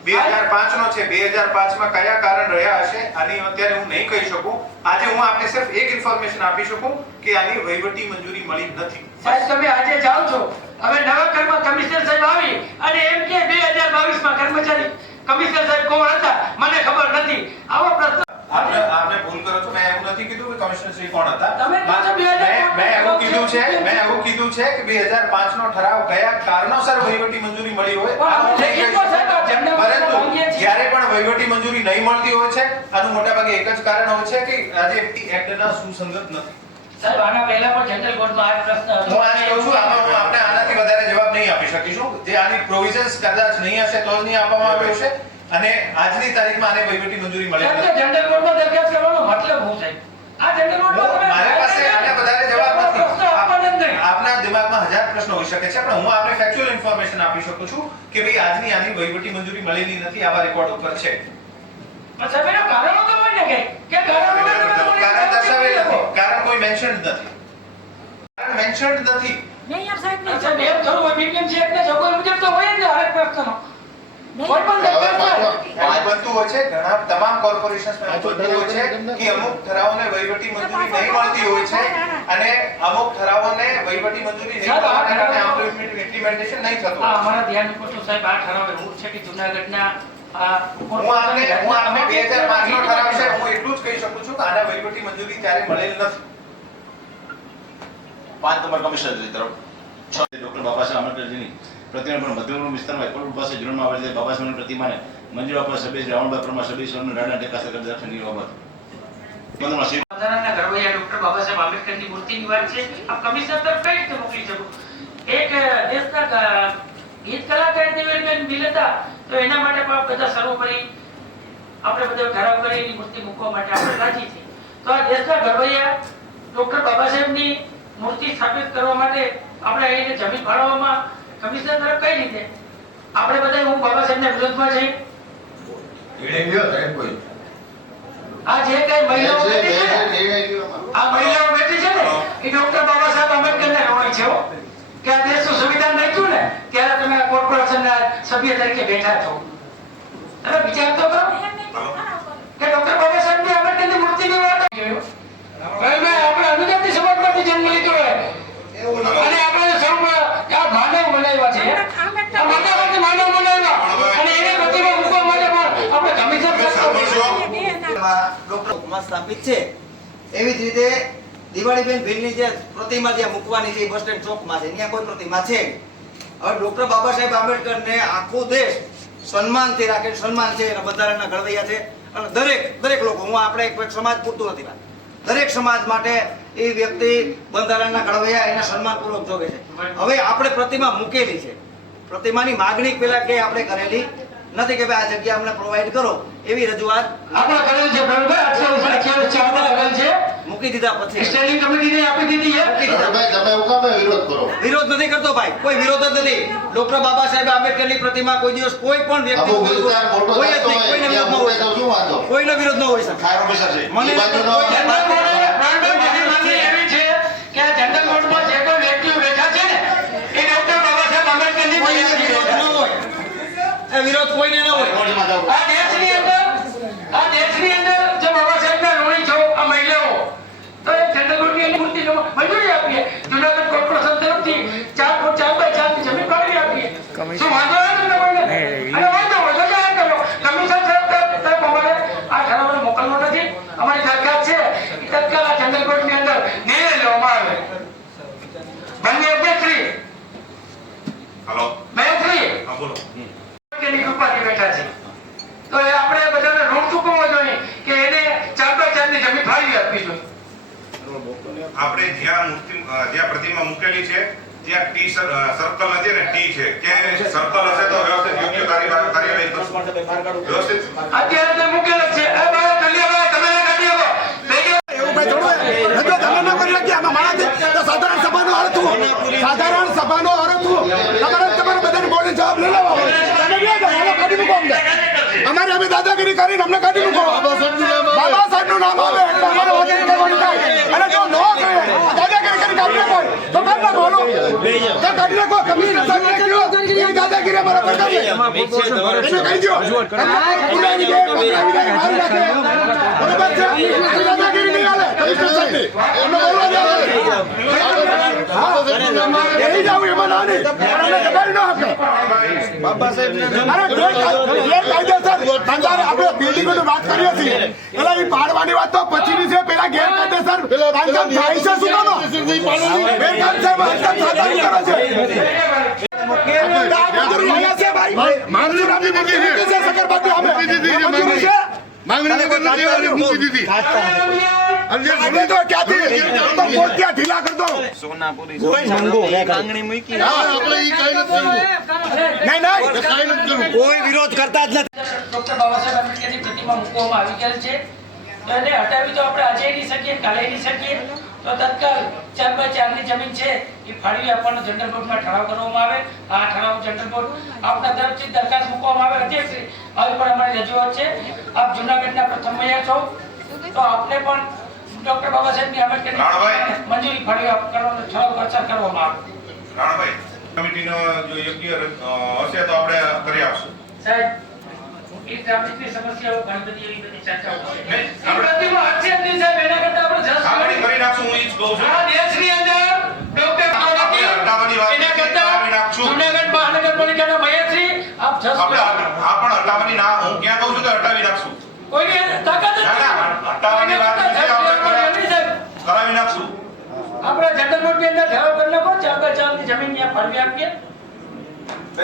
2005 નો છે. 2005 માં કયા કારણ રહ્યા હશે આની અત્યારે હું નહીં કહી શકું. આજે હું આપને સિર્ફ એક ઇન્ફોર્મેશન આપી શકું કે આની વહીવટી મંજૂરી મળી નથી. સાહેબ તમે આજે જાઓ છો, હવે નવા કમિશનર સાહેબ આવી અને એમ કે 2022 માં કર્મચારી કમિશનર સાહેબ કોણ હતા મને ખબર નથી. આવો પ્રશ્ન આપને ભૂલ કરો છો. મેં એવું નથી કીધું કે કમિશનર શ્રી કોણ હતા. તમે કહો છો 2005 મેં એવું કીધું છે કે 2005 નો ઠરાવ કયા કારણોસર વહીવટી મંજૂરી મળી હોય આનું નહીં કહી શકું. પરંતુ જ્યારે પણ વહીવટી મંજૂરી નહીં મળતી હોય છે આનું મોટાભાગે એક જ કારણ હોય છે કે આજે એક્ટના સુસંગત નથી. સાહેબ આના પહેલા પણ જનરલ બોર્ડમાં આ પ્રશ્ન હતો. હું આજ કહું છું, આમાં હું આપને આનાથી વધારે જવાબ નહીં આપી શકીશું. જે આની પ્રોવિઝન્સ કદાચ નહીં હશે તો જ નહીં આપવામાં આવ્યો છે અને આજની તારીખમાં આને વહીવટી મંજૂરી મળે સાહેબ, તો જનરલ બોર્ડમાં દરખાસ્ત કરવાનો મતલબ શું સાહેબ? આ જનરલ બોર્ડમાં તમે મારી પાસે આને વધારે જવાબ પ્રશ્ન આપવાનો જ નથી. નહીં. આપના દિમાગમાં હજાર પ્રશ્નો હોઈ શકે છે પણ હું આપને ફેક્ચ્યુઅલ ઇન્ફોર્મેશન આપી શકું છું કે ભાઈ આજની આની વહીવટી મંજૂરી મળેલી નથી. આવા રેકોર્ડ ઉપર છે. પણ સાહેબ એના કારણો તો હોય ને કે કારણ વગર તમે બોલી કારણ દર્શાવેલ શકો. નથી. કારણ કોઈ મેન્શન્ડ નથી. કારણ મેન્શન્ડ નથી. નહીં યાર સાહેબ નહીં. સાહેબ એમ થયું હોય બીપીએમસી એક્ટના જોગવાઈ મુજબ તો હોય જ ને હરેક પ્રશ્નનો. કોઈ પણ દરખાસ્ત હોય. આ બનતું હોય છે. ઘણા તમામ કોર્પોરેશન્સમાં બનતું હોય છે કે અમુક ઠરાવોને વહીવટી મંજૂરી નહીં મળતી હોય છે અને અમુક ઠરાવોને વહીવટી મંજૂરી નહીં મળવાના કારણે ઇમ્પ્લિમેન્ટેશન નહીં થતું. આ અમારા ધ્યાન ઉપર તો સાહેબ આ ઠરાવ એવું છે કે જૂનાગઢના હું આપને 2005 નો ઠરાવ છે હું એટલું જ કહી શકું છું કે આના વહીવટી મંજૂરી ત્યારે મળેલ નથી. 5 નંબર કમિશનર તરફ ડોક્ટર બાબા સાહેબ આંબેડકરજીની પ્રતિમા પણ મધ્યપ્રદેશ વિસ્તારમાં કોલપુર પાસે જૂનમાં આવેલી બાબા સાહેબની પ્રતિમાને મંજૂર આપવા સભ્ય રાવણભાઈ પ્રમાણ સભ્ય સોનલ રાણા ટેકા સરકાર દર્શનની બાબત બંધારણના ઘડવૈયા ડોક્ટર બાબા સાહેબ આંબેડકરની મૂર્તિની વાત છે. આપ કમિશનર તરફ કઈ રીતે મોકલી શકો? એક દેશના ગીત કલાકાર દેવેલબેન બિલ હતા તો એના માટે પણ બધા સર્વોપરી આપણે બધા ઠરાવ કરી એની મૂર્તિ મૂકવા માટે આપણે રાજી છીએ. તો આ દેશના ઘડવૈયા ડોક્ટર બાબા સાહેબની મૂર્તિ સ્થાપિત કરવા માટે આપણે એને જમીન ફાળવવામાં કમિશનર તરફ કઈ રીતે આપણે બધા હું બાબા સાહેબના વિરોધમાં છીએ. આ જે કઈ મહિલાઓ બેઠી છે આ મહિલાઓ બેઠી છે ને એ ડોક્ટર બાબા સાહેબ આંબેડકરને રોણી છે હો. કે આ દેશનું સંવિધાન નાખ્યું ને ત્યારે તમે આ કોર્પોરેશનના સભ્ય તરીકે બેઠા છો. તમે વિચાર તો કરો કે ડોક્ટર બાબા સાહેબની આંબેડકરની મૂર્તિની વાત આપણે અનુજાતિ સમાજમાંથી જન્મ લીધો હોય અને આપણે સૌ આ માનવ બનાવ્યા છે આ માનવમાંથી માનવ બનાવ્યા અને એને પ્રતિમા મૂકવા માટે પણ આપણે કમિશન ડોક્ટર સ્થાપિત છે એવી જ રીતે દિવાળીબેન ભીલની જે પ્રતિમા જ્યાં મૂકવાની છે બસ સ્ટેન્ડ ચોકમાં છે ત્યાં કોઈ પ્રતિમા છે નહીં. હવે ડોક્ટર બાબા સાહેબ આંબેડકરને આખો દેશ સન્માનથી રાખે સન્માન છે એના બંધારણના ઘડવૈયા છે અને દરેક લોકો હું આપણે એક સમાજ પૂરતું નથી વાત દરેક સમાજ માટે એ વ્યક્તિ બંધારણના ઘડવૈયા એને સન્માનપૂર્વક જોવે છે. હવે આપણે પ્રતિમા મૂકેલી છે પ્રતિમાની માગણી પેલા કે આપણે કરેલી નથી કે ભાઈ આ જગ્યા અમને પ્રોવાઈડ કરો એવી રજૂઆત આપણે કરેલ છે બરાબર 828 કરેલ છે મૂકી દીધા પછી સ્ટેન્ડિંગ કમિટીને આપી દીધી છે. ભાઈ તમે હું કામ વિરોધ કરો? વિરોધ નથી કરતો ભાઈ, કોઈ વિરોધ જ નથી. ડોક્ટર બાબા સાહેબ આંબેડકરની પ્રતિમા કોઈ દિવસ કોઈ પણ વ્યક્તિ આખો વિસ્તાર મોટો કોઈ જ થતો નહીં, હોય કોઈનો વિરોધ ન હોય ત્યાં શું વાંધો? કોઈનો વિરોધ ન હોય સર. ખાયરો પૈસા છે મને ઈ બાજુનો કોઈ જનરલ માંગણી એવી છે કે આ જનરલ બોર્ડમાં જે કોઈ વ્યક્તિઓ બેઠા છે ને એ ડોક્ટર બાબા સાહેબ આંબેડકરની કોઈને વિરોધ ન હોય, એ વિરોધ કોઈને ન હોય. આ દેશની અંદર જે બાબા સાહેબના ઋણી છો આ મહિલાઓ તો એ જનરલ બોર્ડની એની મૂર્તિને મંજૂરી આપીએ. જુનાગઢ કોર્પોરેશન તરફથી 4x4 ની જમીન ફાળવી આપીએ. શું વાંધો આવે તમને કોઈને? અને વાંધો હોય તો જાહેર કરો. કમિશનર સાહેબ તરફ અમારે આ ઠરાવને મોકલવો નથી. અમારી દરખાસ્ત છે કે તત્કાલ આ જનરલ બોર્ડની અંદર નિર્ણય લેવામાં આવે. બંને અધ્યક્ષશ્રી હાલો મહેશશ્રી હા બોલો તેની કૃપાથી બેઠા છે તો એ આપણે બધાને રોક ચૂકવવો જોઈએ કે એને 4x4 ની જમીન ફાળવી આપવી જોઈએ. આપણે જ્યાં પ્રતિમા મૂકેલી છે ત્યાં ટી સર્કલ નથી ને ટી છે કે સર્કલ હશે તો વ્યવસ્થિત યોગ્ય કાર્યવાહી કરશું. વ્યવસ્થિત અત્યારે તો મુકેલ જ છે. એ ભાઈ કલ્યાભાઈ તમે કાઢી આવો. એવું ભાઈ થોડું જો તમે ન કરી નાખીએ આમાં મારાથી તો સાધારણ સભાનો અર્થ હું તમારે તમારે બધાને બોલી જવાબ લઈ લેવા હોય તમે બે જાઓ હાલો કાઢી મૂકો અમને અમારે અમે દાદાગીરી કરીને અમને કાઢી મૂકો બાબા સાહેબનું નામ આવે એટલે અમારે વગેરે કરવાની થાય અને જો ન કહે દાદાગીરી કરીને કાઢી નાખો તો કાઢી નાખો હાલો તો કાઢી નાખો કમિશનર સાહેબને કહો એ દાદાગીરી અમારા પર કરે એને કહી દો પુરાવી દે મારી નાખે બરાબર છે દાદાગીરી નહીં હાલે કમિશનર સાહેબની અમને બોલવા દે यही जाओ ये बना नहीं अरे कदाई ना हक बाबा साहेब ने अरे ये कायदेसर अंदर આપણે બિલ્ડિંગોની વાત કરીએ છીએ એટલે એ પાડવાની વાત તો પછીની છે પેલા ગેરકાયદેસર બાંધકામ થાય છે શું કામ બેરકામ સાહેબ બાંધકામ સાધારણ કરે છે માંગણી આપી મૂકી છે સકરબાજી અમે મંજૂરી છે માંગણી મૂકી દીધી અરે તો ક્યાંથી તો પોત્યા ઢીલા કર દો સોનાપુરી માંગણી મૂકી આપણે ઈ કાઈ નથી કોઈ વિરોધ કરતા જ નથી. ડોક્ટર બાબા સાહેબ આંબેડકરની પ્રતિમા મૂકવામાં આવી ગયેલ છે અને હટાવી તો આપણે આજે નહીં શકીએ કાલે નહીં શકીએ તો તત્કાલ 4x4 ની જમીન છે એ ફાળવી આપવાનો જનરલ બોર્ડમાં ઠરાવ કરવામાં આવે. આ ઠરાવ જનરલ બોર્ડ આપના તરફથી દરખાસ્ત મૂકવામાં આવે. અધ્યક્ષશ્રી આવી પણ અમારી રજૂઆત છે. આપ જૂનાગઢના પ્રથમ મેયર છો તો આપને પણ ડોક્ટર બાબા સાહેબની આંબેડકરની મંજૂરી ફાળવી કરવાનો ઠરાવ અસર કરવામાં આવે. રાણાભાઈ કમિટીનો જો યોગ્ય હશે તો આપણે કરી આપશું. સાહેબ એ ટ્રાફિકની સમસ્યાઓ ઘણી બધી એવી બધી ચર્ચાઓ છે. પ્રતિમા હશે જ નહીં સાહેબ એના કરતા આપણે જસ્ટ આગળ કરી નાખશું હું ઈ જ કહું છું. આ દેશની અંદર ડોક્ટર હટાવવાની વાત એના કરતા જૂનાગઢ મહાનગરપાલિકાના મેયરશ્રી આપ જસ્ટ આપણે આ પણ હટાવવાની ના હું ક્યાં કહું છું કે હટાવી નાખશું. કોઈની તાકાત જ ના હટાવવાની વાત નથી આપણે કરાવી નાખશું. આપણે જનરલ બોર્ડની અંદર ઠરાવ કરી નાખો 4x4 ની જમીન ત્યાં ફાળવી આપીએ. એ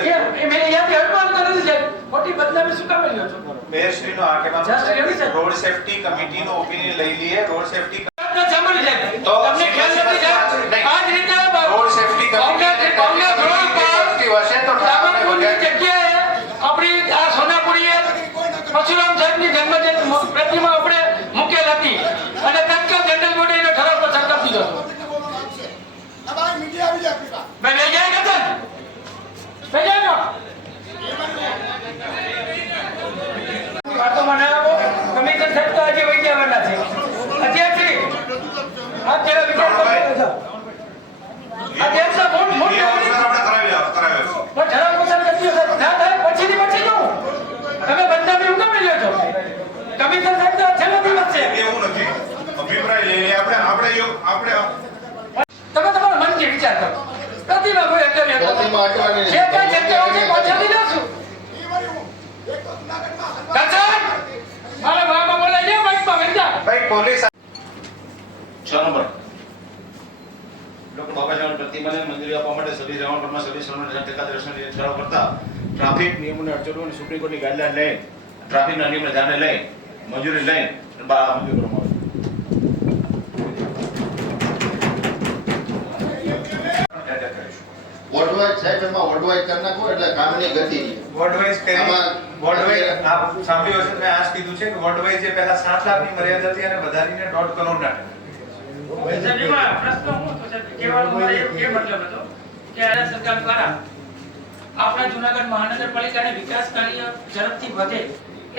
મેં અહીંયાથી હટવાનું તો નથી સાહેબ. ખોટી બદનામી શું કામ લ્યો છો? મેયરશ્રીનો આ કહેવાનો Just really, sir. Road safety કમિટીનો ઓપિનિયન લઈ લઈએ. રોડ સેફટી સાંભળી સાહેબ તો તમને ખ્યાલ નથી સાહેબ આ જ રીતે road safety committee Congress road પર હશે તો રામપુરની જગ્યાએ આપણી આ સોનાપુરીએ પરશુરામ સાહેબની જન્મ પ્રતિમા આપણે મૂકેલ હતી અને તત્કાલ જનરલ બોર્ડે એનો ઠરાવ પસાર કરી દીધો હતો. મેં લઈ જાય કે સર લઈ જાય વાતો મને આવો કમિશનર સાહેબ તો આજે વહી ગયા આપણે તમે તમારા મનથી વિચાર કરો. પ્રતિમા કોઈ અંદર રહેતો નથી. પ્રતિમા અટવાની જે કાંઈ જગ્યાઓ છે પાછળથી લખશું. કચન! મારા બાબા બોલાય છે બાઈકમાં વેચા. ભાઈ police 6 number doctor Baba Saheb પ્રતિમાને મંજૂરી આપવા માટે સભ્ય રાવણપુરમાં સભ્ય સન્માન ટકા દર્શન ઠરાવ કરતા ટ્રાફિક નિયમોને અડચણો અને સુપ્રીમ કોર્ટની ગાઈડલાઈન લઈ ટ્રાફિકના નિયમને ધ્યાને લઈ મંજૂરી લઈ મંજૂર કરવામાં વોર્ડવાઇઝ સાહેબ એમાં વોર્ડવાઇઝ કરી નાખો એટલે કામની ગતિ રહે. વોર્ડ વાઇઝ કરી આમાં વોર્ડ વાઇઝ આપ સાંભળ્યું હશે મેં આ જ કીધું છે કે વોર્ડ વાઇઝ જે પહેલા 7 લાખની મર્યાદા હતી અને વધારીને 1.5 કરોડના સાહેબ, એમાં પ્રશ્ન શું હતો સાહેબ? કહેવાનો મારો એ મતલબ હતો કે આ સરકાર દ્વારા આપણા જૂનાગઢ મહાનગરપાલિકાને વિકાસ કાર્ય ઝડપથી વધે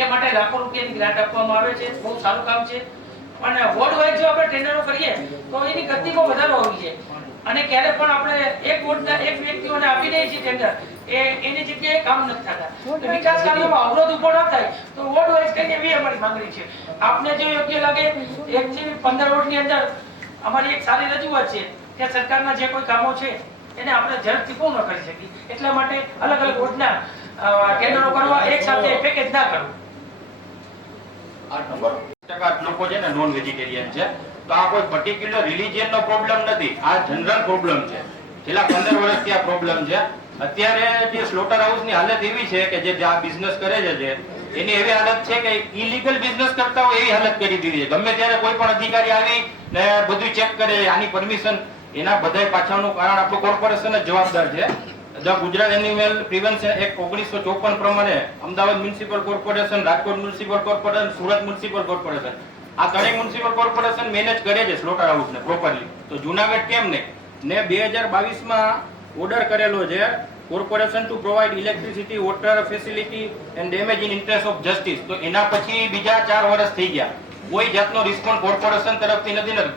એ માટે લાખો રૂપિયાની ગ્રાન્ટ આપવામાં આવે છે. બહુ સારું કામ છે. અને વોર્ડ વાઇઝ જો આપણે ટેન્ડરો કરીએ તો એની ગતિમાં વધારો હોવી છે. અને ક્યારે પણ આપણે એક વોર્ડના એક વ્યક્તિઓને આપી દઈએ છીએ ટેન્ડર એની જગ્યાએ કામ નથી થતા. તો વિકાસ કાર્યોમાં અવરોધ ઉભો ન થાય તો વોર્ડ વાઇઝ કરીને એવી અમારી માંગણી છે. આપને જો યોગ્ય લાગે 1 થી 15 વોર્ડની અંદર અમારી એક સારી રજૂઆત છે કે સરકારના જે કોઈ કામો છે એને આપણે ઝડપથી પૂર્ણ કરી શકીએ. એટલા માટે અલગ અલગ વોર્ડના ટેન્ડરો કરવા એક સાથે પેકેજ ના કરવું. 8 નંબર ટકા લોકો છે ને નોન વેજીટેરિયન છે. તો આ કોઈ પર્ટિક્યુલર રિલિજિયન નો પ્રોબ્લેમ નથી. આ જનરલ પ્રોબ્લેમ છે. છેલ્લા 15 વર્ષથી આ પ્રોબ્લેમ છે. અત્યારે જે સ્લોટર હાઉસ ની હાલત એવી છે કે જે આ બિઝનેસ કરે છે એની એવી હાલત છે કે ઇલીગલ બિઝનેસ કરતા હોય એવી હાલત કરી દીધી છે. ગમે ત્યારે કોઈ પણ અધિકારી આવી ને બધું ચેક કરે આની પરમિશન એના બધાય પાછળનું કારણ આપણું કોર્પોરેશન જ જવાબદાર છે. The Gujarat animal prevention act 1954 પ્રમાણે Ahmedabad municipal corporation, Rajkot municipal corporation, Surat municipal corporation આ ત્રણેય મ્યુનિસિપલ કોર્પોરેશન મેનેજ કરે છે સ્લોટર હાઉસને પ્રોપરલી. તો જુનાગઢ કેમ નહીં? ને 2022 માં ઓર્ડર કરેલો છે corporation to provide electricity, water facility and damage in interest of justice. તો એના પછી બીજા 4 વર્ષ થઈ ગયા. કોઈ જાતનો રિસ્પોન્સ કોર્પોરેશન તરફથી નથી.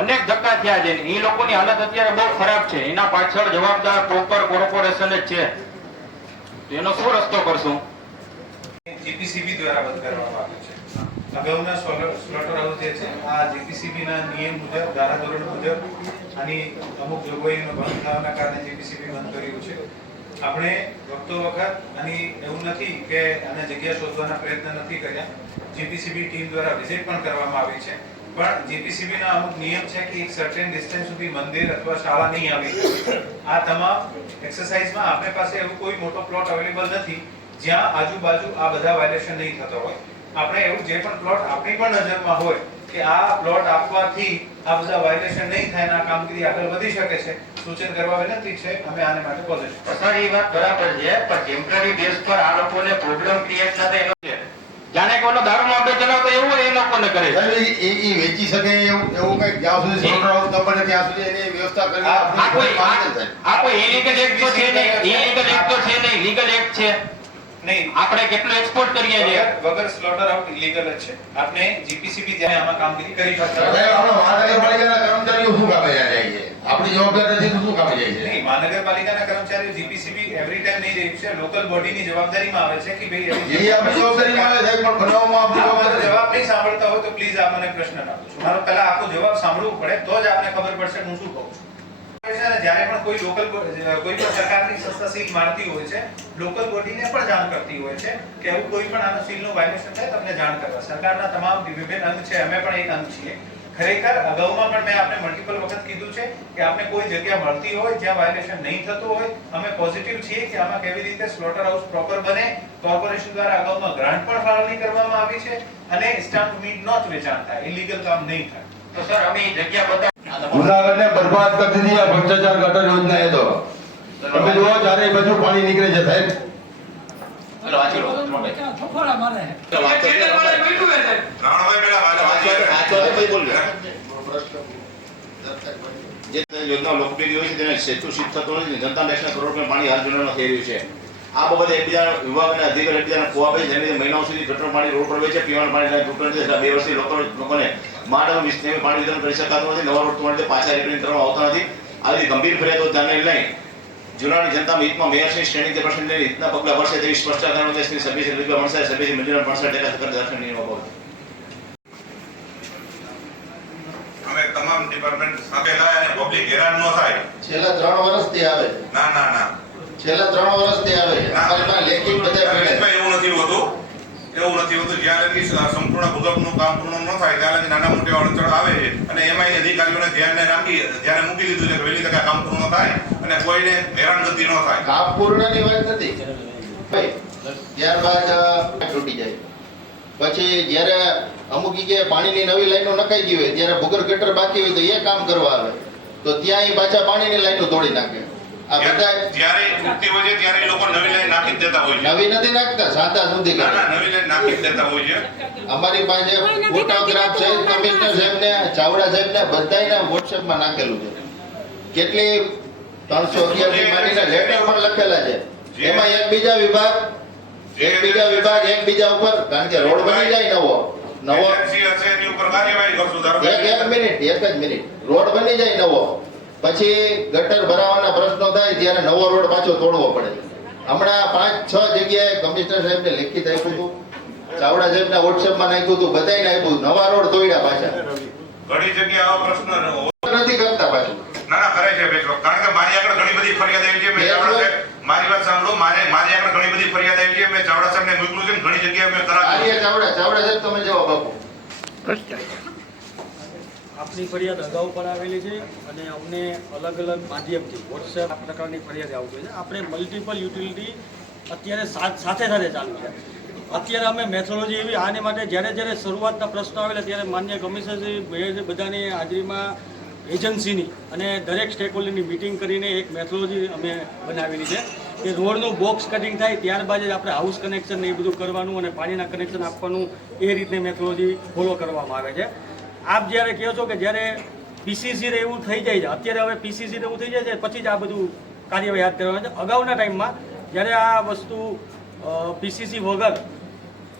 અનેક ધક્કા થયા છે. એ લોકોની હાલત અત્યારે બહુ ખરાબ છે. એના પાછળ જવાબદાર પ્રોપર કોર્પોરેશન જ છે. તો એનો શું રસ્તો કરશું? જીપીસીબી દ્વારા બંધ કરવામાં આવ્યું છે. અગાઉના સ્લોટર હાઉસ જે છે આ જીપીસીબી ના નિયમ મુજબ ધારાધોરણ મુજબ આની અમુક જોગવાઈનો ભંગ થવાના કારણે જીપીસીબી બંધ કર્યું છે. આપણે વખતો વખત આની એવું નથી કે આને જગ્યા શોધવાના પ્રયત્ન નથી કર્યા. જીપીસીબી ટીમ દ્વારા વિઝિટ પણ કરવામાં આવી છે. પણ જીપીસીબી ના અમુક નિયમ છે કે એક સર્ટેન ડિસ્ટન્સ સુધી મંદિર અથવા શાળા નહીં આવી શકે. આ તમામ એક્સરસાઇઝમાં આપણી પાસે એવું કોઈ મોટો પ્લોટ અવેલેબલ નથી જ્યાં આજુબાજુ આ બધા વાયલેશન નહીં થતો હોય. આપણે એવું જે પણ પ્લોટ આપણી પણ નજરમાં હોય કે આ પ્લોટ આપવાથી આ બધા વાયલેશન નહીં થાય અને આ કામગીરી આગળ વધી શકે છે સૂચન કરવા વિનંતી છે. અમે આને માટે પોઝિટિવ. સર એ વાત બરાબર છે પણ ટેમ્પરરી બેઝ પર આ લોકોને પ્રોબ્લેમ ક્રિએટ ના થાય એનો છે. જાણે કે ઓલો દારૂ માં ચલાવતો એવું એ લોકોને કરે છે. એ વેચી શકે એવું કઈ જ્યાં સુધી સ્લોટર હાઉસ ન બને ત્યાં સુધી એની વ્યવસ્થા કરવી આ કોઈ ઇલીગલ એક્ટ તો છે નહીં. ઇલીગલ એક્ટ તો છે નહીં. લીગલ એક્ટ છે. નહીં આપણે કેટલું એક્સપોર્ટ કરીએ છીએ વગર સ્લોટર હાઉસ ઇલીગલ જ છે. આપણે જીપીસીબી જ્યારે આમાં કામગીરી કરી શકતા મહાનગરપાલિકાના કર્મચારીઓ શું કામે જાય છે? આપણી જવાબદારી નથી તો શું કામે જાય છે? નહીં, મહાનગરપાલિકાના કર્મચારીઓ જીપીસીબી એવરી ટાઈમ નહીં રહી છે. લોકલ બોડીની જવાબદારીમાં આવે છે કે ભાઈ એ આપણી જવાબદારીમાં આવે છે પણ બનાવવામાં આપણી મારો જવાબદારી જવાબ નહીં સાંભળતા હોય તો પ્લીઝ આપ મને પ્રશ્ન ના પૂછો. મારો પહેલા આખો જવાબ સાંભળવું પડે તો જ આપને ખબર પડશે હું શું કહું છું. જ્યારે પણ કોઈ લોકલ કોઈ પણ સરકારની સંસ્થા સીલ મારતી હોય છે લોકલ બોડીને પણ જાણ કરતી હોય છે કે એવું કોઈ પણ આનો સીલનું વાયોલેશન થાય તમને જાણ કરવા. સરકારના તમામ વિભિન્ન અંગ છે. અમે પણ એક અંગ છીએ. ખરેખર અગાઉમાં પણ મેં આપને મલ્ટિપલ વખત કીધું છે કે આપને કોઈ જગ્યા મળતી હોય જ્યાં વાયોલેશન નહીં થતું હોય અમે પોઝિટિવ છીએ કે આમાં કેવી રીતે સ્લોટર હાઉસ પ્રોપર બને. કોર્પોરેશન દ્વારા અગાઉમાં ગ્રાન્ટ પણ ફાળવણી કરવામાં આવી છે અને સ્ટામ્પ મીટ નો જ વેચાણ થાય. ઇલીગલ કામ નહીં થાય. તો સર અમે એ જગ્યા બતાવ જૂનાગઢને બરબાદ કરી દીધી આ ભ્રષ્ટાચાર ગટર યોજના એ તો તમે જુઓ ચારે બાજુ પાણી નીકળે છે સાહેબ. ચલો વાંચી લો છોકરા મારે ટેન્ડર વાળા બીટું છે સાહેબ. રાણભાઈ પેલા જે યોજના લોકપ્રિય હોય છે તેને સેતુ સિદ્ધ થતો નથી. જનતા ટેક્સના કરોડ રૂપિયા પાણી હાલ જુનામાં થઈ રહ્યું છે. આ બાબતે એકબીજા વિભાગ અને અધિકારી એકબીજાને ખોવાપે જેને લીધે મહિનાઓ સુધી ગટર પાણી રોડ પર હોય છે. પીવાનું પાણી તૂટે છે. 2 વર્ષથી લોકોને માંડવ વિસ્તૃત પાણી વિતરણ કરી શકાતું નથી. નવા રોડ માટે પાછા રિપેરિંગ કરવામાં આવતા નથી. આવી ગંભીર ફરિયાદો ધ્યાને લઈ જુનાગઢ જનતામાં હિતમાં મેયરની સ્ટેન્ડિંગ ચેરપર્સન લઈને હિતના પગલા ભરશે તેવી સ્પષ્ટતા કરવા માટે શ્રી સભ્યશ્રી રૂપિયા મળશે. સભ્યશ્રી મંજૂરી 65% દર્શન નિયમો બાબત અમે તમે તમામ ડિપાર્ટમેન્ટ સાથે લાય અને પબ્લિક હેરાન ન થાય. છેલ્લા 3 વર્ષથી આવે છે. ના છેલ્લા 3 વર્ષથી આવે છે. અમારા લેખિત બધા ભાઈ એવું નથી હોતું જ્યાં લગી સંપૂર્ણ ભૂગર્ભનું કામ પૂર્ણ ન થાય ત્યાં લગી નાના મોટા અડચણો આવે છે અને એમાં અધિકારીઓને ધ્યાને મૂકી દીધું છે કે વહેલી તકે કામ પૂર્ણ થાય અને કોઈને હેરાનગતિ ન થાય. કામ પૂર્ણની વાત નથી ભાઈ. ત્યારબાદ તૂટી જાય. પછી જ્યારે અમુક જગ્યાએ પાણીની નવી લાઈનો નખાઈ ગઈ હોય ત્યારે ભૂગર્ભ ગટર બાકી હોય તો એ કામ કરવા આવે તો ત્યાં એ પાછા પાણીની લાઈનો તોડી નાખે. આ બધા જ્યારે તૂટતી હોય છે ત્યારે એ લોકો નવી લાઈન નાખી જ દેતા હોય છે. નવી નથી નાખતા, સાદા સુધી કરે. નવી લાઈન નાખી જ દેતા હોય છે. અમારી પાસે ફોટોગ્રાફ છે, કમિશનર સાહેબને, ચાવડા સાહેબને બધાયના વોટ્સએપમાં નાખેલું છે. કેટલી 311 ની માંડીને લેટર પણ લખેલા છે. એમાં એકબીજા વિભાગ એકબીજા ઉપર, કારણ કે રોડ બની જાય નવો એજન્સી હશે એની ઉપર કાર્યવાહી કરશું. ધારો કે એક જ મિનિટ રોડ બની જાય નવો, પછી ગટર ભરાવાના પ્રશ્નો થાય ત્યારે નવો રોડ પાછો તોડવો પડે. હમણાં 5-6 જગ્યાએ કમિશનર સાહેબને લેખિત આપ્યું હતું, ચાવડા સાહેબના વોટ્સએપમાં નાખ્યું હતું, બધાયને આપ્યું, નવા રોડ તોડ્યા પાછા. ઘણી જગ્યાએ આવા પ્રશ્ન નથી કરતા પાછું. ના કરે છે બેચો. કારણ કે મારી આગળ ઘણી બધી ફરિયાદ આવી છે. મેં ચાવડા સાહેબ મારી વાત સાંભળો, મારી આગળ ઘણી બધી ફરિયાદ આવી છે. મેં ચાવડા સાહેબને મોકલું છે, ઘણી જગ્યાએ મેં કરાવ્યું. ચાવડા સાહેબ તમે જવાબ આપો. આપની ફરિયાદ અગાઉ પણ આવેલી છે અને અમને અલગ અલગ માધ્યમથી વોટ્સએપ આ પ્રકારની ફરિયાદ આવતી છે. આપણે મલ્ટિપલ યુટિલિટી અત્યારે સાથે ચાલુ છે. અત્યારે અમે મેથોલોજી એવી આને માટે જ્યારે શરૂઆતના પ્રશ્નો આવેલા ત્યારે માન્ય કમિશનરશ્રી બધાની હાજરીમાં એજન્સીની અને દરેક સ્ટેકહોલ્ડરની મિટિંગ કરીને એક મેથોલોજી અમે બનાવેલી છે કે રોડનું બોક્સ કટિંગ થાય ત્યારબાદ જ આપણે હાઉસ કનેક્શન એ બધું કરવાનું અને પાણીના કનેક્શન આપવાનું એ રીતની મેથોલોજી ફોલો કરવામાં આવે છે. આપ જ્યારે કહો છો કે જ્યારે પીસીસી એવું થઈ જાય છે, અત્યારે હવે પીસીસી એવું થઈ જાય છે પછી જ આ બધું કાર્યવાહી હાથ ધરવાનું છે. અગાઉના ટાઈમમાં જ્યારે આ વસ્તુ પીસીસી વગર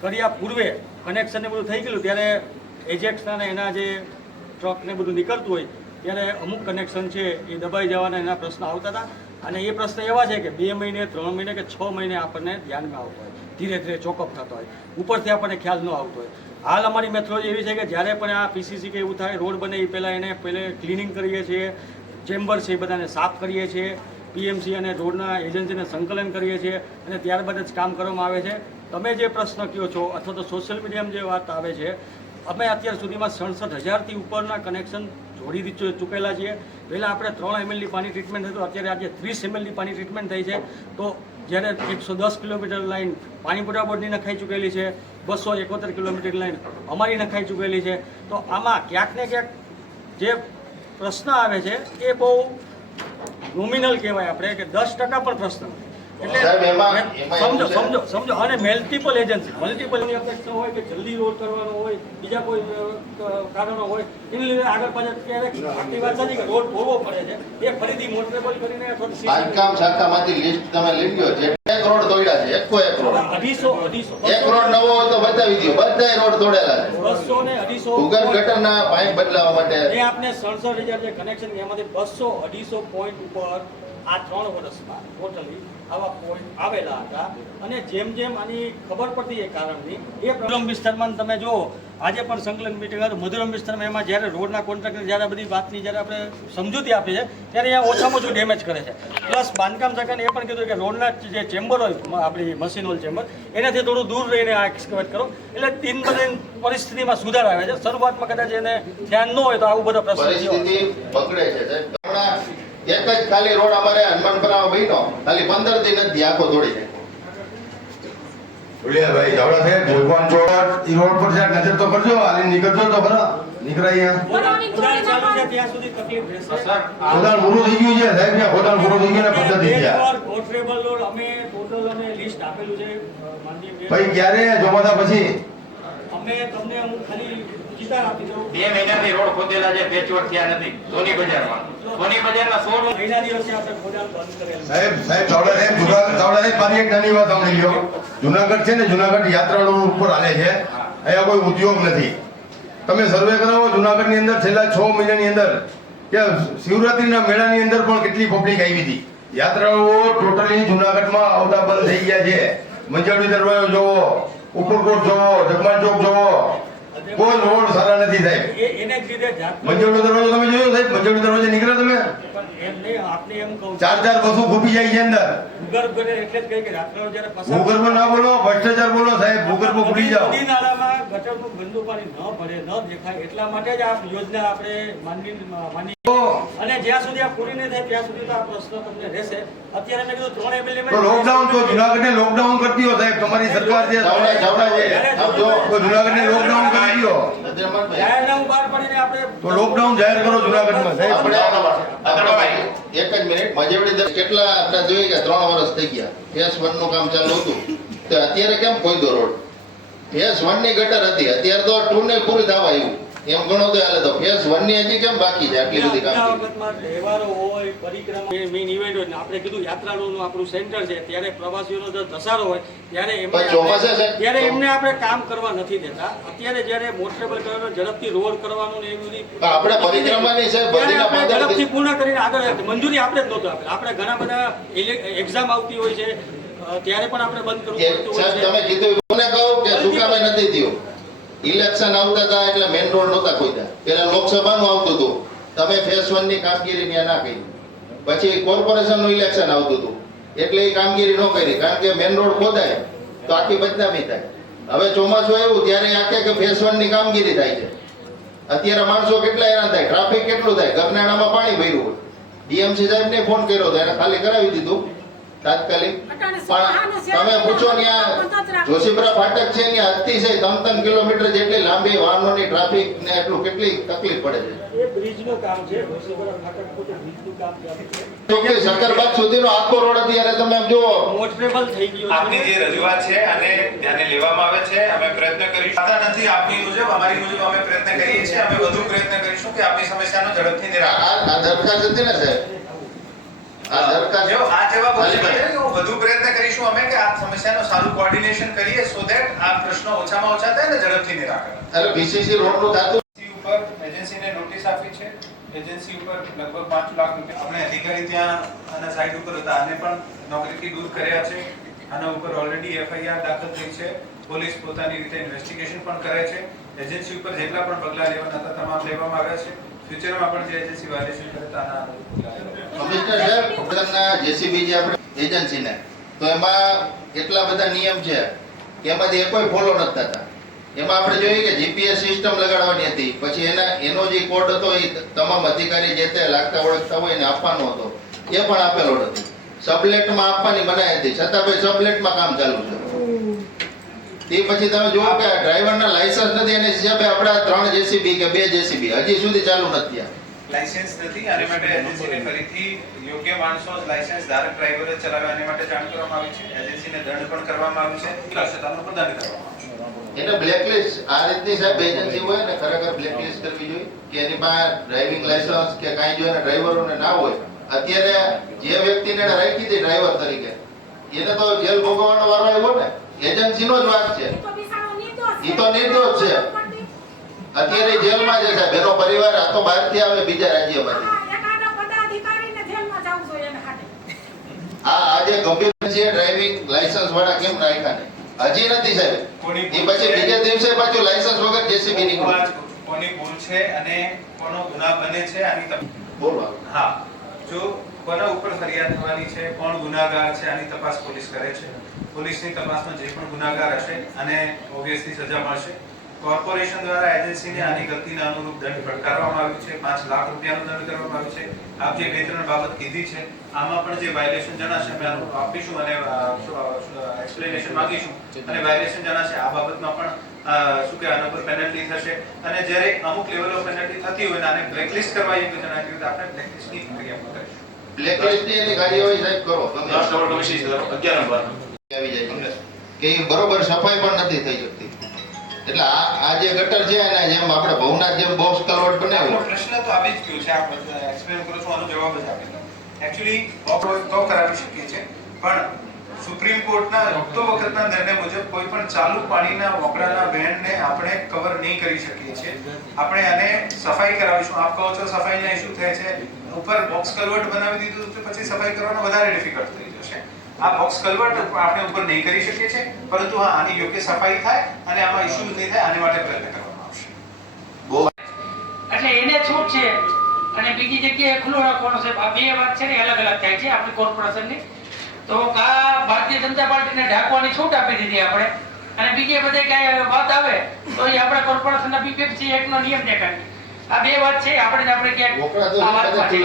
કર્યા પૂર્વે કનેક્શન ને બધું થઈ ગયેલું ત્યારે એજેક્સના એના જે ટ્રકને બધું નીકળતું હોય ત્યારે અમુક કનેક્શન છે એ દબાઈ જવાના એના પ્રશ્ન આવતા હતા અને એ પ્રશ્ન એવા છે કે 2 મહિને 3 મહિને કે 6 મહિને આપણને ધ્યાનમાં આવતો હોય, ધીરે ધીરે ચોકઅપ થતો હોય, ઉપરથી આપણને ખ્યાલ ન આવતો હોય. હાલ અમારી મેથોલોજી એવી છે કે જ્યારે પણ આ પીસીસી કે એવું થાય રોડ બને એ પહેલાં એને ક્લિનિંગ કરીએ છીએ, ચેમ્બર છે એ બધાને સાફ કરીએ છીએ, પીએમસી અને રોડના એજન્સીને સંકલન કરીએ છીએ અને ત્યારબાદ જ કામ કરવામાં આવે છે. તમે જે પ્રશ્ન કહો છો અથવા તો સોશિયલ મીડિયામાં જે વાત આવે છે, અમે અત્યાર સુધીમાં 67,000થી ઉપરના કનેક્શન જોડી ચૂકેલા છીએ. પહેલાં આપણે 3 ml પાણી ટ્રીટમેન્ટ થતું, અત્યારે આજે 30 ml પાણી ટ્રીટમેન્ટ થઈ છે. તો જ્યારે 110 કિલોમીટર લાઈન પાણી પુરવઠા બોર્ડની નખાઈ ચૂકેલી છે, 271 કિલોમીટર લાઈન અમારી નખાઈ ચૂકેલી છે. તો આમાં ક્યાંક ને ક્યાંક જે પ્રશ્ન આવે છે એ બહુ નોમિનલ કહેવાય આપણે કે 10% પણ પ્રશ્ન એટલે સમજો અને મલ્ટિપલ એજન્સી અપેક્ષા હોય કે જલ્દી રોડ કરવાનો હોય, બીજા કોઈ કારણો હોય એને લીધે આગળ પાછળ ક્યારેક આટલી વાત સાચી કે રોડ તોડવો પડે છે એ ફરીથી મોટરેબલ કરીને બાંધકામ શાખામાંથી લિસ્ટ તમે લઈ ગયો છે. એક રોડ તોડ્યા છે, એક રોડ 250 એક રોડ નવો હોય તો બતાવી દો. બધા રોડ તોડેલા છે. 200 ને 250 ભૂગર્ભ ગટરના પાઇપ બદલાવવા માટે એ આપણે 67,000 જે કનેક્શન એમાંથી 200-250 પોઈન્ટ ઉપર આ 3 વર્ષમાં ટોટલી આવા પોઈન્ટ આવેલા હતા અને જેમ આની ખબર પડતી એ કારણની એ મધુરમ વિસ્તારમાં તમે જુઓ આજે પણ સંકલન મિટિંગ હતું મધુરમ વિસ્તારમાં એમાં જ્યારે રોડના કોન્ટ્રાક્ટર જ્યારે બધી વાતની જ્યારે આપણે સમજૂતી આપી છે ત્યારે અહીંયા ઓછામાં ઓછું ડેમેજ કરે છે. પ્લસ બાંધકામ શાખાને એ પણ કીધું કે રોડના જે ચેમ્બર હોય આપણી મશીન હોલ ચેમ્બર એનાથી થોડું દૂર રહીને આ એક્સકવેટ કરો એટલે દિન બદિન પરિસ્થિતિમાં સુધાર આવે છે. શરૂઆતમાં કદાચ એને ધ્યાન ન હોય તો આવું બધો પ્રશ્ન પકડે છે. એક જ ખાલી રોડ અમારે હનુમાનપરામાં બન્યો, ખાલી 15 દિન જ આખો તોડી નાખ્યો. ભાઈ ચાવડા સાહેબ ભગવાન ચોટ ઈ રોડ પર જ્યાં નજર તો કરજો, હાલી નીકળજો તો ખરા નીકળાય ત્યાં સુધી તકલીફ રહેશે. ખોદાણ પૂરું થઈ ગયું છે સાહેબ, ત્યાં ખોદાણ પૂરું થઈ ગયું ને પદ્ધતિ છે. ગોઠવેબલ રોડ અમે ટોટલ અને લિસ્ટ આપેલું છે ભાઈ ક્યારે ચોમાસા પછી અમે તમને અમુક ખાલી કિતાબ આપી દઉં. 2 મહિનાથી રોડ ખોદેલા છે, પેચવર્ક થયા નથી. સોની બજારમાં મહિના દિવસે આપણે ખોદાણ બંધ કરેલું. સાહેબ ચાવડા સાહેબ મારી એક નાની વાત સાંભળી લ્યો. જુનાગઢ છે ને, જુનાગઢ યાત્રાળુ ઉપર હાલે છે, અહીંયા કોઈ ઉદ્યોગ નથી. તમે સર્વે કરાવો જુનાગઢની અંદર છેલ્લા 6 મહિનાની અંદર કે શિવરાત્રીના મેળાની અંદર પણ કેટલી પબ્લિક આવી હતી. યાત્રાળુઓ ટોટલી જુનાગઢમાં આવતા બંધ થઈ ગયા છે. મંજાવડી દરવાજો જોવો, ઉપરકોટ જોવો, જગમાન ચોક જોવો, કોઈ રોડ સારા નથી સાહેબ. એને જ લીધે જાત મંજોડનો દરવાજો તમે જોયો સાહેબ? મંજોડનો દરવાજો નીકળ્યો તમે? પણ એમ નહીં, આપને એમ કહું છું. 4 બસો ખૂપી જાય છે અંદર. ભૂગર્ભ ગટર એટલે જ કહે કે રાત્રે જ્યારે પસાર ભૂગર્ભ ના બોલો, ભ્રષ્ટાચાર બોલો સાહેબ. ભૂગર્ભ ખુલી જાઓ. નદી નાળામાં ગટરનું ગંદુ પાણી ન ભરે, ન દેખાય એટલા માટે જ આ યોજના આપણે માની અને જ્યાં સુધી આ પૂરી નહીં થાય ત્યાં સુધી તો આ પ્રશ્ન તમને રહેશે. અત્યારે મેં કીધું 3 MLA તો લોકડાઉન તો જુનાગઢને લોકડાઉન કરતી હો સાહેબ. તમારી સરકાર છે, તો જુનાગઢને લોકડાઉન કરી દો. જાહેરનામું બહાર પાડીને આપણે તો લોકડાઉન જાહેર કરો જુનાગઢમાં સાહેબ. એક જ મિનિટ, મજેવડી કેટલા આપણે જોઈએ કે 3 વર્ષ થઈ ગયા. ફેસ 1 નું કામ ચાલુ હતું તો અત્યારે કેમ કોઈ દો રોડ? ફેસ 1 ની ગટર હતી, અત્યારે તો 2 ને પૂરી થવા આવ્યું. એમ ઘણો તો હાલે તો ફેસ 1 ની હજી કેમ બાકી છે આટલી બધી કામ? વખતમાં તહેવારો હોય, પરિક્રમા, મેઇન ઇવેન્ટ હોય ને આપણે કીધું યાત્રાળુનું આપણું સેન્ટર છે, ત્યારે પ્રવાસીઓનો જો ધસારો હોય ત્યારે પણ ચોમાસે છે. ત્યારે એમને આપણે કામ કરવા નથી દેતા. અત્યારે જ્યારે મોટરેબલ કરવાનો, ઝડપથી રોડ કરવાનું ને એવી બધી આપણે પરિક્રમાની છે, ત્યારે બધીના આપણે 15 ઝડપથી પૂર્ણ કરીને આગળ વધીએ. મંજૂરી આપણે જ નહોતું આપેલ. આપણે ઘણા બધા એક્ઝામ આવતી હોય છે ત્યારે પણ આપણે બંધ કરવું પડતું હોય સાહેબ છે. તમે કીધું મને કહું કે શું કામે નથી થયું? ઇલેક્શન આવતા હતા એટલે મેઇન રોડ નહોતા ખોદ્યા. પેલા લોકસભાનું આવતું હતું, તમે ફેસ 1 ની કામગીરી ત્યાં ના કરી. પછી કોર્પોરેશનનું ઇલેક્શન આવતું હતું એટલે એ કામગીરી ન કરી, કારણ કે મેઇન રોડ ખોદાય તો આખી બદનામી થાય. હવે ચોમાસું આવ્યું ત્યારે આખે કે ફેસ 1 ની કામગીરી થાય છે. અત્યારે માણસો કેટલા હેરાન થાય, ટ્રાફિક કેટલું થાય. ગરનાળામાં પાણી ભર્યું હોય. ડીએમસી સાહેબને ફોન કર્યો હતો, એને ખાલી કરાવી દીધું તાત્કાલિક. પણ તમે પૂછો ત્યાં જોશીપુરા ફાટક છે ત્યાં અતિશય 3 કિલોમીટર જેટલી લાંબી વાહનોની ટ્રાફિક ને એટલું કેટલી તકલીફ પડે છે. એ બ્રિજનું કામ છે, જોશીપુરા ફાટક પોતે બ્રિજનું કામ ચાલે છે. ચોખ્ખી શક્કરબાગ સુધીનો આખો રોડ અત્યારે તમે જુઓ મોટરેબલ થઈ ગયો આપની છે. જે રજૂઆત છે અને ધ્યાને લેવામાં આવે છે. અમે પ્રયત્ન કરીશું. નથી આપની મુજબ, અમારી મુજબ અમે પ્રયત્ન કરીએ છીએ. અમે વધુ પ્રયત્ન કરીશું કે આપની સમસ્યાનો ઝડપથી નિરાકરણ. આ દરખાસ્ત હતી ને સાહેબ, આ દરખાસ્ત જો આ જવાબ છે કે વધુ પ્રયત્ન કરીશું અમે કે આ સમસ્યાનો સારું કોઓર્ડિનેશન કરીએ સો ધેટ આ પ્રશ્નો ઓછામાં ઓછા થાય ને ઝડપથી નિરાકરણ. અરે બીસીસી રોડનું થતું ઉપર એજન્સીને નોટિસ આપી છે. એજન્સી ઉપર લગભગ 5 લાખ રૂપિયા આપણે અધિકારી ત્યાં આના સાઇટ ઉપર હતા, આને પણ નોકરીથી દૂર કર્યા છે. આના ઉપર ઓલરેડી એફઆઈઆર દાખલ થઈ છે. પોલીસ પોતાની રીતે ઇન્વેસ્ટિગેશન પણ કરે છે. એજન્સી ઉપર જેટલા પણ પગલાં લેવાના હતા તમામ લેવામાં આવ્યા છે. ફ્યુચરમાં પણ જે એજન્સી વાયલેશન કરે તો આના કમિશનર સાહેબ, પોતાના જેસીબી જે આપણે એજન્સીને તો એમાં કેટલા બધા નિયમ છે કે એમાંથી એકોય ફોલો નથી થતા. એમાં આપણે જોઈએ કે જીપીએસ સિસ્ટમ લગાડવાની હતી, પછી એનો જે કોડ હતો એ તમામ અધિકારી જે તે લાગતા ઓળખતા હોય એને આપવાનો હતો, એ પણ આપેલો નથી. સબલેટમાં આપવાની મનાઈ હતી, છતાં ભાઈ સબલેટમાં કામ ચાલુ છે. તે પછી તમે જુઓ કે ડ્રાઈવરના લાયસન્સ નથી, એના હિસાબે આપણા 3 જેસીબી કે 2 જેસીબી હજી સુધી ચાલુ નથી થયા. લાયસન્સ નથી. આને માટે એજન્સીને ફરીથી યોગ્ય માણસો લાયસન્સ ધારક ડ્રાઈવરે ચલાવે આને માટે જાણ કરવામાં આવી છે. એજન્સીને દંડ પણ કરવામાં આવ્યું છે. લાક્ષતાનો પણ દંડ કરવામાં આવશે. એને બ્લેકલિસ્ટ આ રીતની સાહેબ એજન્સી હોય ને ખરેખર બ્લેકલિસ્ટ કરવી જોઈએ કે એની પાસે ડ્રાઇવિંગ લાયસન્સ કે કાંઈ જો એના ડ્રાઈવરોને ના હોય. અત્યારે જે વ્યક્તિને એને રાખી હતી ડ્રાઈવર તરીકે એને તો જેલ ભોગવવાનો વારો આવ્યો ને. એજન્સીનો જ વાંક છે, એ તો નિર્દોષ છે. અત્યારે જેલમાં છે સાહેબ, એનો પરિવાર આ તો બહારથી આવે બીજા રાજ્યમાંથી. આ આજે ગંભીર છે, ડ્રાઇવિંગ લાયસન્સ વાળા કેમ રાખ્યા ને હજી નથી સાહેબ. એ પછી બીજા દિવસે પાછું લાયસન્સ વગર જેસીબી નીકળ્યું. કોની ભૂલ છે અને કોનો ગુનાહ બને છે આની બોલો. હા, જો કોના ઉપર ફરિયાદ થવાની છે, કોણ ગુનાહગાર છે, આની તપાસ પોલીસ કરે છે. પોલીસની તપાસમાં જે પણ ગુનાહગાર હશે અને ઓબ્વિયસલી સજા મળશે. કોર્પોરેશન દ્વારા એજન્સીને આની ગલતીના અનુરૂપ દંડ ફટકારવામાં આવ્યું છે. 5 લાખ રૂપિયાનો દંડ કરવામાં આવ્યો છે. આપ જે 2-3 બાબત કીધી છે આમાં પણ જે વાયલેશન જણાશે અમે આપીશું અને એક્સપ્લેનેશન માંગીશું અને વાયલેશન જણાશે આ બાબતમાં પણ શું કે આના પર પેનલ્ટી થશે. અને જ્યારે અમુક લેવલ ઓફ પેનલ્ટી થતી હોય અને આને બ્લેકલિસ્ટ કરવા યોગ્ય જણાવ્યું તો આપણે બ્લેકલિસ્ટની પ્રક્રિયા પણ કરીશું. બ્લેકલિસ્ટની એની કાર્યવાહી સાહેબ કરો. લાસ્ટ નંબર કમિશન 11 નંબર આવી જાય તમને કે એ બરોબર સફાઈ પણ નથી થઈ શકતી. એટલે આ જે ગટર છે એના જેમ આપણે ભવનાથ જેમ બોક્સ કલવટ બનાવ્યો પ્રશ્ન તો આવી જ ગયો છે. આપ એક્સપ્લેન કરો છો આનો જવાબ જ આપી દો. એક્ચ્યુઅલી તો કરાવી શકીએ છીએ પણ સુપ્રીમ કોર્ટના વખતો વખતના નિર્ણય મુજબ કોઈ પણ ચાલુ પાણીના વપરાના વહેણને આપણે કવર નહીં કરી શકીએ છીએ. આપણે આને સફાઈ કરાવીશું. આપ કહો છો સફાઈના ઇશ્યુ થાય છે, ઉપર બોક્સ કલવટ બનાવી દીધું તો પછી સફાઈ કરવાનો વધારે ડિફિકલ્ટ થઈ જશે. આ બોક્સ કલવટ આપણે ઉપર નહીં કરી શકીએ છીએ, પરંતુ હા આની યોગ્ય સફાઈ થાય અને આમાં ઇશ્યુ નહીં થાય આને માટે પ્રયત્ન કરવામાં આવશે. એટલે એને છૂટ છે અને બીજી જગ્યાએ ખુલ્લું રાખવાનું છે. આ બે વાત છે ને અલગ અલગ થાય છે આપણી કોર્પોરેશનની. તો આ ભારતીય જનતા પાર્ટીને ઢાંકવાની છૂટ આપી દીધી આપણે, અને બીજે બધે કઈ વાત આવે તો એ આપણા કોર્પોરેશનના બીપીએમસી એક્ટનો નિયમ દેખાડી. આ બે વાત છે આપણે ક્યાંક આ વાતમાં છે.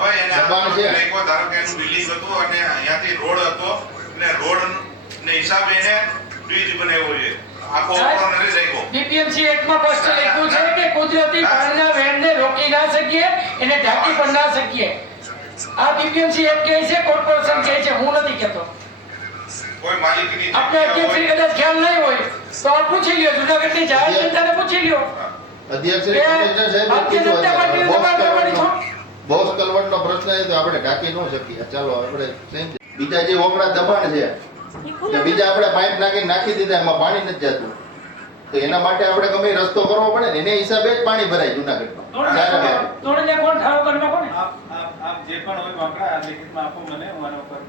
ભાઈ એને એકવાર ધારો કે એનું બિલ્ડિંગ હતું અને અહીંયાથી રોડ હતો અને રોડ ને હિસાબે એને બ્રિજ બનાવ્યો છે. આખો ઓપરો નથી રાખ્યો. બીપીએમસી એક્ટમાં સ્પષ્ટ લખ્યું છે કે કુદરતી પાણીના વહેણને રોકી ના શકીએ, એને ઢાંકી પણ ના શકીએ. આ બીપીએમસી એક્ટ કહે છે, કોર્પોરેશન કહે છે, હું નથી કહેતો. કોઈ માલિકીની આપણે અધ્યક્ષશ્રી કદાચ ખ્યાલ નહીં હોય તો આ પૂછી લ્યો, જુનાગઢની જાહેર જનતાને પૂછી લ્યો. અધ્યક્ષ કમિશનર સાહેબે કીધું બોક્સ કલવટનો પ્રશ્ન છે તો આપણે ઢાંકી ન શકીએ. ચાલો આપણે બીજા જે ઓગળા દબાણ છે કે બીજા આપણે પાઇપ નાખી દીધા, એમાં પાણી નથી જતું, તો એના માટે આપણે ગમે રસ્તો કરવો પડે ને, એને હિસાબે જ પાણી ભરાય જુનાગઢમાં. તોડીને કોણ ઠારો કરી નાખો ને. આપ જે પણ હોય વાંકડા આ લેખિતમાં આપો મને, હું આના ઉપર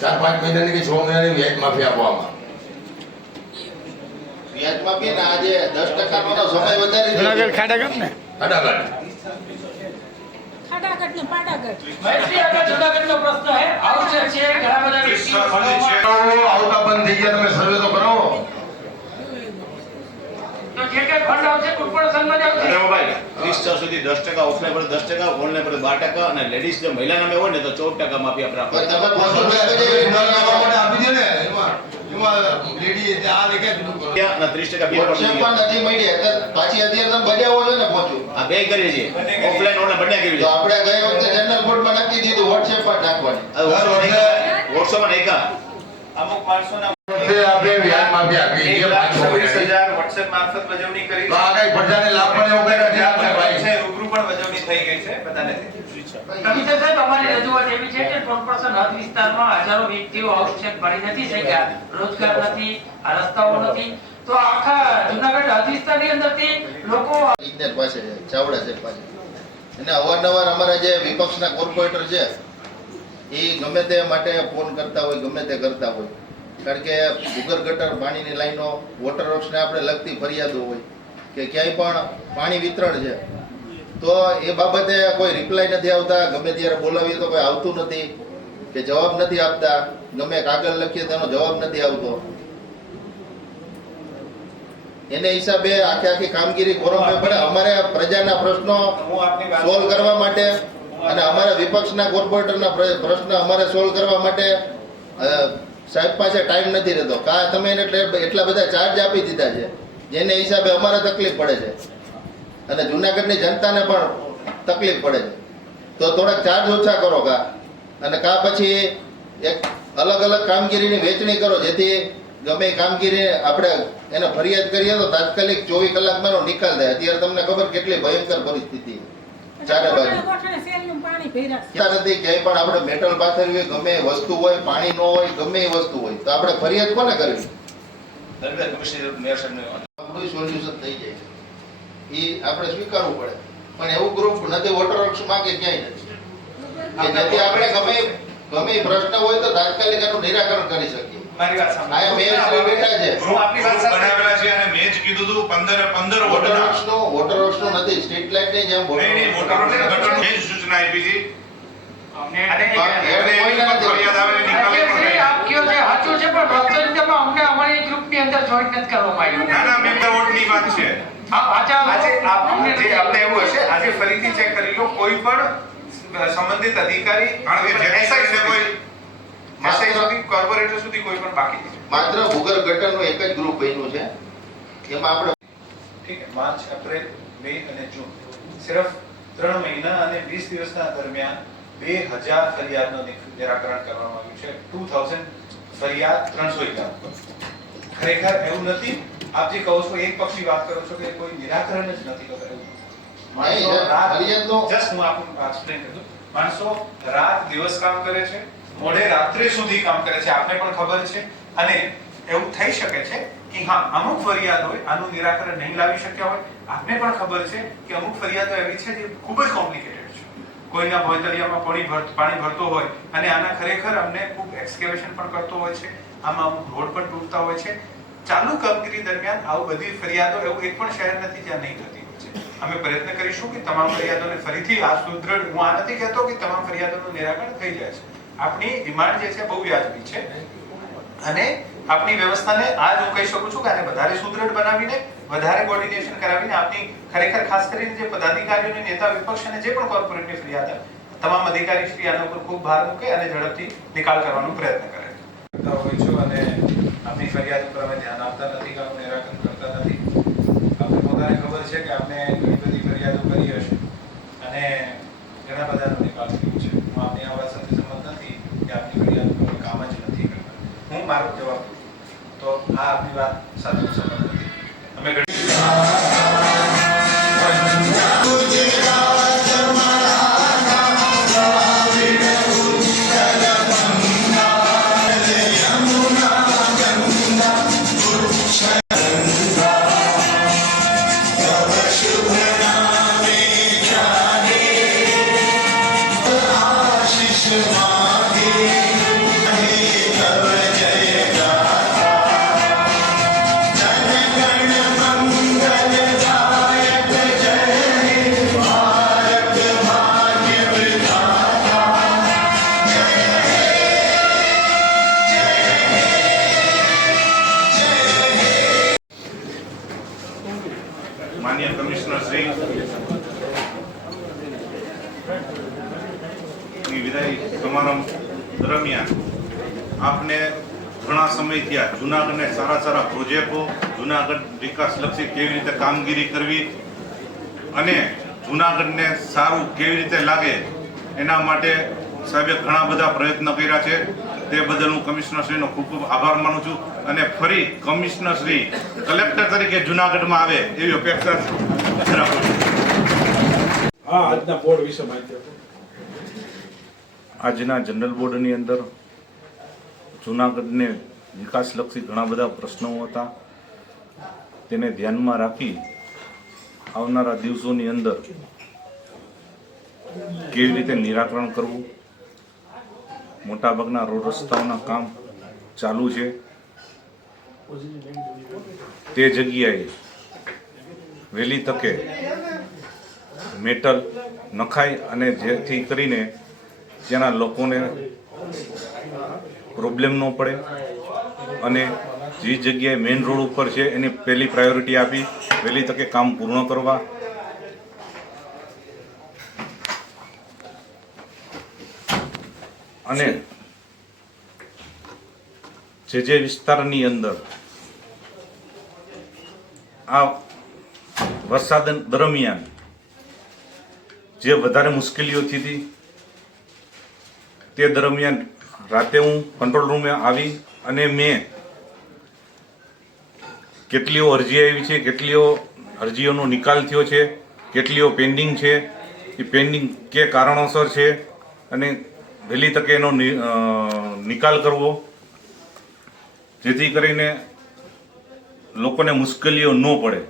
4-5 મહિનાની કે 6 મહિનાની વ્યાજ માફી આપવામાં. વ્યાજ માફી ને આજે 10% નો સમય વધારી જુનાગઢ ખાડાગઢ ને ખાડાગઢ ખાડાગઢ ને પાડાગઢ. મહેશજી, આગળ જુનાગઢનો પ્રશ્ન છે, આવશે છે ઘણા બધા વ્યક્તિઓ ભણવામાં આવતા બંધ થઈ ગયા, તમે સર્વે તો કરો. તો જે કઈ ફંડ આવશે કોર્પોરેશનમાં જ આવશે. ભાઈ 30 સુધી 10% ઓફલાઈન પર 10%, ઓનલાઈન પર 12%, અને લેડીઝ જે મહિલા નામે હોય ને તો 14% માફી આપણે આપો. તમે આપી દે ને એમાં લેડી આ લેખે કીધું કરો. અને 30% બિલ પર પણ નથી મળી, અત્યારે પાછી અત્યારે તમે બજાવો છો ને પહોંચું. આ બે કરીએ છીએ, ઓફલાઈન ઓનલાઈન બંને કરીએ તો છીએ. આપણે ગઈ વખતે જનરલ બોર્ડમાં નક્કી દીધું WhatsApp પર નાખવાની. વોટ્સએપમાં એકા અમુક માણસોના આપણે વ્યાજ માફી આપી છે 1,20,000 WhatsApp મારફત વજવણી કરી તો આ કઈ પ્રજાને લાભ મળે એવું કઈ નથી આપને ભાઈ. છે. રૂબરૂ પણ વજવણી થઈ ગઈ છે બધાને. કમિશનર સાહેબ, અમારી રજૂઆત એવી છે કે કોર્પોરેશન હદ વિસ્તારમાં હજારો વ્યક્તિઓ આવશ્યક ભણી નથી શક્યા, રોજગાર નથી, આ રસ્તાઓ નથી, તો આખા જુનાગઢ હદ વિસ્તારની અંદરથી લોકો ઇજનેર પાસે છે, ચાવડા સાહેબ પાસે. અને અવારનવાર અમારા જે વિપક્ષના કોર્પોરેટર છે એ ગમે તે માટે ફોન કરતા હોય, ગમે તે કરતા હોય, કારણ કે ભૂગર ગટર, પાણીની લાઈનો, વોટર વર્ક્સને આપણે લગતી ફરિયાદો હોય કે ક્યાંય પણ પાણી વિતરણ છે તો એ બાબતે કોઈ રિપ્લાય નથી આવતા, ગમે ત્યારે બોલાવીએ તો કોઈ આવતું નથી કે જવાબ નથી આપતા, ગમે કાગળ લખીએ તેનો જવાબ નથી આવતો. એને હિસાબે આખી કામગીરી ખોરંભે પડે. અમારે પ્રજાના પ્રશ્નો સોલ્વ કરવા માટે અને અમારા વિપક્ષના કોર્પોરેટરના પ્રશ્ન અમારે સોલ્વ કરવા માટે સાહેબ પાસે ટાઈમ નથી રહેતો. કા તમે એને એટલા બધા ચાર્જ આપી દીધા છે જેને હિસાબે અમારે તકલીફ પડે છે અને જુનાગઢની જનતાને પણ તકલીફ પડે છે. તો થોડાક ચાર્જ ઓછા કરો કા, અને કા પછી એક અલગ અલગ કામગીરીની વહેંચણી કરો, જેથી ગમે એ કામગીરી આપણે એને ફરિયાદ કરીએ તો તાત્કાલિક 24 કલાકમાં એનો નિકાલ થાય. અત્યારે તમને ખબર કેટલી ભયંકર પરિસ્થિતિ ચારે બાજુ પાણી ભર્યા નથી. ક્યાંય પણ આપણે મેટલ પાથરવી હોય, ગમે એ વસ્તુ હોય, પાણી ન હોય, ગમે એ વસ્તુ હોય તો આપણે ફરિયાદ કોને કરવી? આપણું સોલ્યુશન થઈ જાય છે એ આપણે સ્વીકારવું પડે. પણ એવું ગ્રુપ નથી વોટર વર્ક્સમાં કે ક્યાંય નથી કે જેથી આપણે ગમે એ પ્રશ્ન હોય તો તાત્કાલિક એનું નિરાકરણ કરી શકીએ. મારી વાત સાંભળો. આ મેયર શ્રી બેઠા છે, હું આપની વાત સાથે બનાવેલા છે અને મેં જ કીધું હતું 15 વોટર વર્ક્સનું નથી, સ્ટ્રીટ લાઇટ ની જેમ નહીં મોટા ગટરનું મેં જ સૂચના આપી હતી. અને એમને એવી કોઈ ફરિયાદ આવે ને નિકાલ પણ અધ્યક્ષશ્રી, થાય. આપ કહો છો એ સાચું છે, પણ વાસ્તવિકતામાં અમને અમારી ગ્રુપની અંદર જોઈન્ટ નથી કરવામાં આવ્યું. ના ના મેમ્બર વોટની વાત છે. આપ આજે અમને જે આપણે એવું હશે, આજે ફરીથી ચેક કરી લો. કોઈ પણ સંબંધિત અધિકારી કારણ કે જેની સાથે કોઈ એસઆઈ સુધી, કોર્પોરેટર સુધી કોઈ પણ બાકી નથી. માત્ર ભૂગર ગટરનું એક જ ગ્રુપ બન્યું છે. એમાં આપણે ઠીક છે. માર્ચ, એપ્રિલ, મે અને જૂન સિર્ફ 3 મહિના અને 20 દિવસના દરમિયાન 2000 ફરિયાદનું નિરાકરણ કરવામાં આવ્યું છે. 2000 ફરિયાદ 351. ખરેખર એવું નથી. આપ જે કહો છો એક પક્ષી વાત કરો છો કે કોઈ નિરાકરણ જ નથી કરતા. જસ્ટ હું આપને એક્સપ્લેન કરું છું. માણસો રાત દિવસ કામ કરે છે, મોડે રાત્રે સુધી કામ કરે છે, આપને પણ ખબર છે. અને એવું થઈ શકે છે કે હા, અમુક ફરિયાદ હોય આનું નિરાકરણ નહીં લાવી શક્યા હોય. આપને પણ ખબર છે કે અમુક ફરિયાદો એવી છે જે ખૂબ જ કોમ્પ્લિકેટેડ છે. કોઈના ભોયતળિયામાં પાણી ભરતો હોય અને આના ખરેખર અમને ખૂબ એક્સકેવેશન પણ કરતો હોય છે. આમાં અમુક રોડ પણ તૂટતા હોય છે. ચાલુ કામગીરી દરમિયાન આવું બધી ફરિયાદો એવું એક પણ શહેર નથી જ્યાં નહીં થતી હોય. અમે પ્રયત્ન કરીશું કે તમામ ફરિયાદોને ફરીથી આ સુદૃઢ, હું આ નથી કહેતો કે તમામ ફરિયાદોનું નિરાકરણ થઈ જાય છે. આપણી ડિમાન્ડ જે છે બહુ વ્યાજબી છે અને આપણી વ્યવસ્થાને આજ હું કહી શકું છું કે આને વધારે સુદૃઢ બનાવીને, વધારે કોર્ડિનેશન કરાવીને આપની ખરેખર ખાસ કરીને જે પદાધિકારીઓ, નેતા, વિપક્ષ અને જે પણ કોર્પોરેટની ફરિયાદ તમામ અધિકારી શ્રી આના ઉપર ખૂબ ભાર મૂકે અને ઝડપથી નિકાલ કરવાનો પ્રયત્ન કરે હોય છું અને આપણી ફરિયાદ ઉપર અમે ધ્યાન આપતા નથી, કામનું નિરાકરણ કરતા નથી. આપણે પોતાને ખબર છે કે આપણે ઘણી બધી ફરિયાદો કરી હશે અને ઘણા બધાનો નિકાલ થયો છે. હું આપની આ વાત સાથે સંમત નથી કે આપની ફરિયાદ ઉપર કામ જ નથી કરતા. હું મારો જવાબ દઉં તો આ આપની વાત સાથે સંમત નથી. અમે માનનીય કમિશનર શ્રી વિદાય સમારંભ દરમિયાન આપને ઘણા સમયથી આ જૂનાગઢને સારા પ્રોજેક્ટો, જૂનાગઢ વિકાસલક્ષી કેવી રીતે કામગીરી કરવી અને જૂનાગઢને સારું કેવી રીતે લાગે એના માટે સાહેબે ઘણા બધા પ્રયત્ન કર્યા છે. તે બદલ હું કમિશનરશ્રીનો ખૂબ ખૂબ આભાર માનું છું અને ફરી કમિશનરશ્રી કલેક્ટર તરીકે જૂનાગઢમાં આવે એવી અપેક્ષા રાખું છું. આજના બોર્ડ વિશે માહિતી આપો. આજના જનરલ બોર્ડની અંદર જૂનાગઢને વિકાસલક્ષી ઘણા બધા પ્રશ્નો હતા. તેને ધ્યાનમાં રાખી આવનારા દિવસોની અંદર કેવી રીતે નિરાકરણ કરવું, મોટાભાગના રોડ રસ્તાઓના કામ ચાલુ છે. તે જગ્યાએ વહેલી તકે મેટલ નખાય અને જેથી કરીને ત્યાંના લોકોને પ્રોબ્લેમ ન પડે અને જે જગ્યાએ મેઇન રોડ ઉપર છે એની પહેલી પ્રાયોરિટી આપી વહેલી તકે કામ પૂર્ણ કરવા. અને જે વિસ્તારની અંદર આ વરસાદ દરમિયાન જે વધારે મુશ્કેલીઓ થતી તે દરમિયાન રાતે હું કંટ્રોલ રૂમે આવી અને મેં કેટલીઓ અરજી આવી છે, કેટલીઓ અરજીઓનો નિકાલ થયો છે, કેટલીઓ પેન્ડિંગ છે, એ પેન્ડિંગ કે કારણોસર છે અને વહેલી તકે એનો નિકાલ કરવો જેથી કરીને લોકોને મુશ્કેલીઓ ન પડે.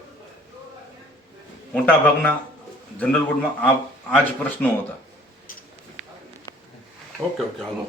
મોટાભાગના જનરલ બોર્ડમાં આ જ પ્રશ્નો હતા. ઓકે હાલો.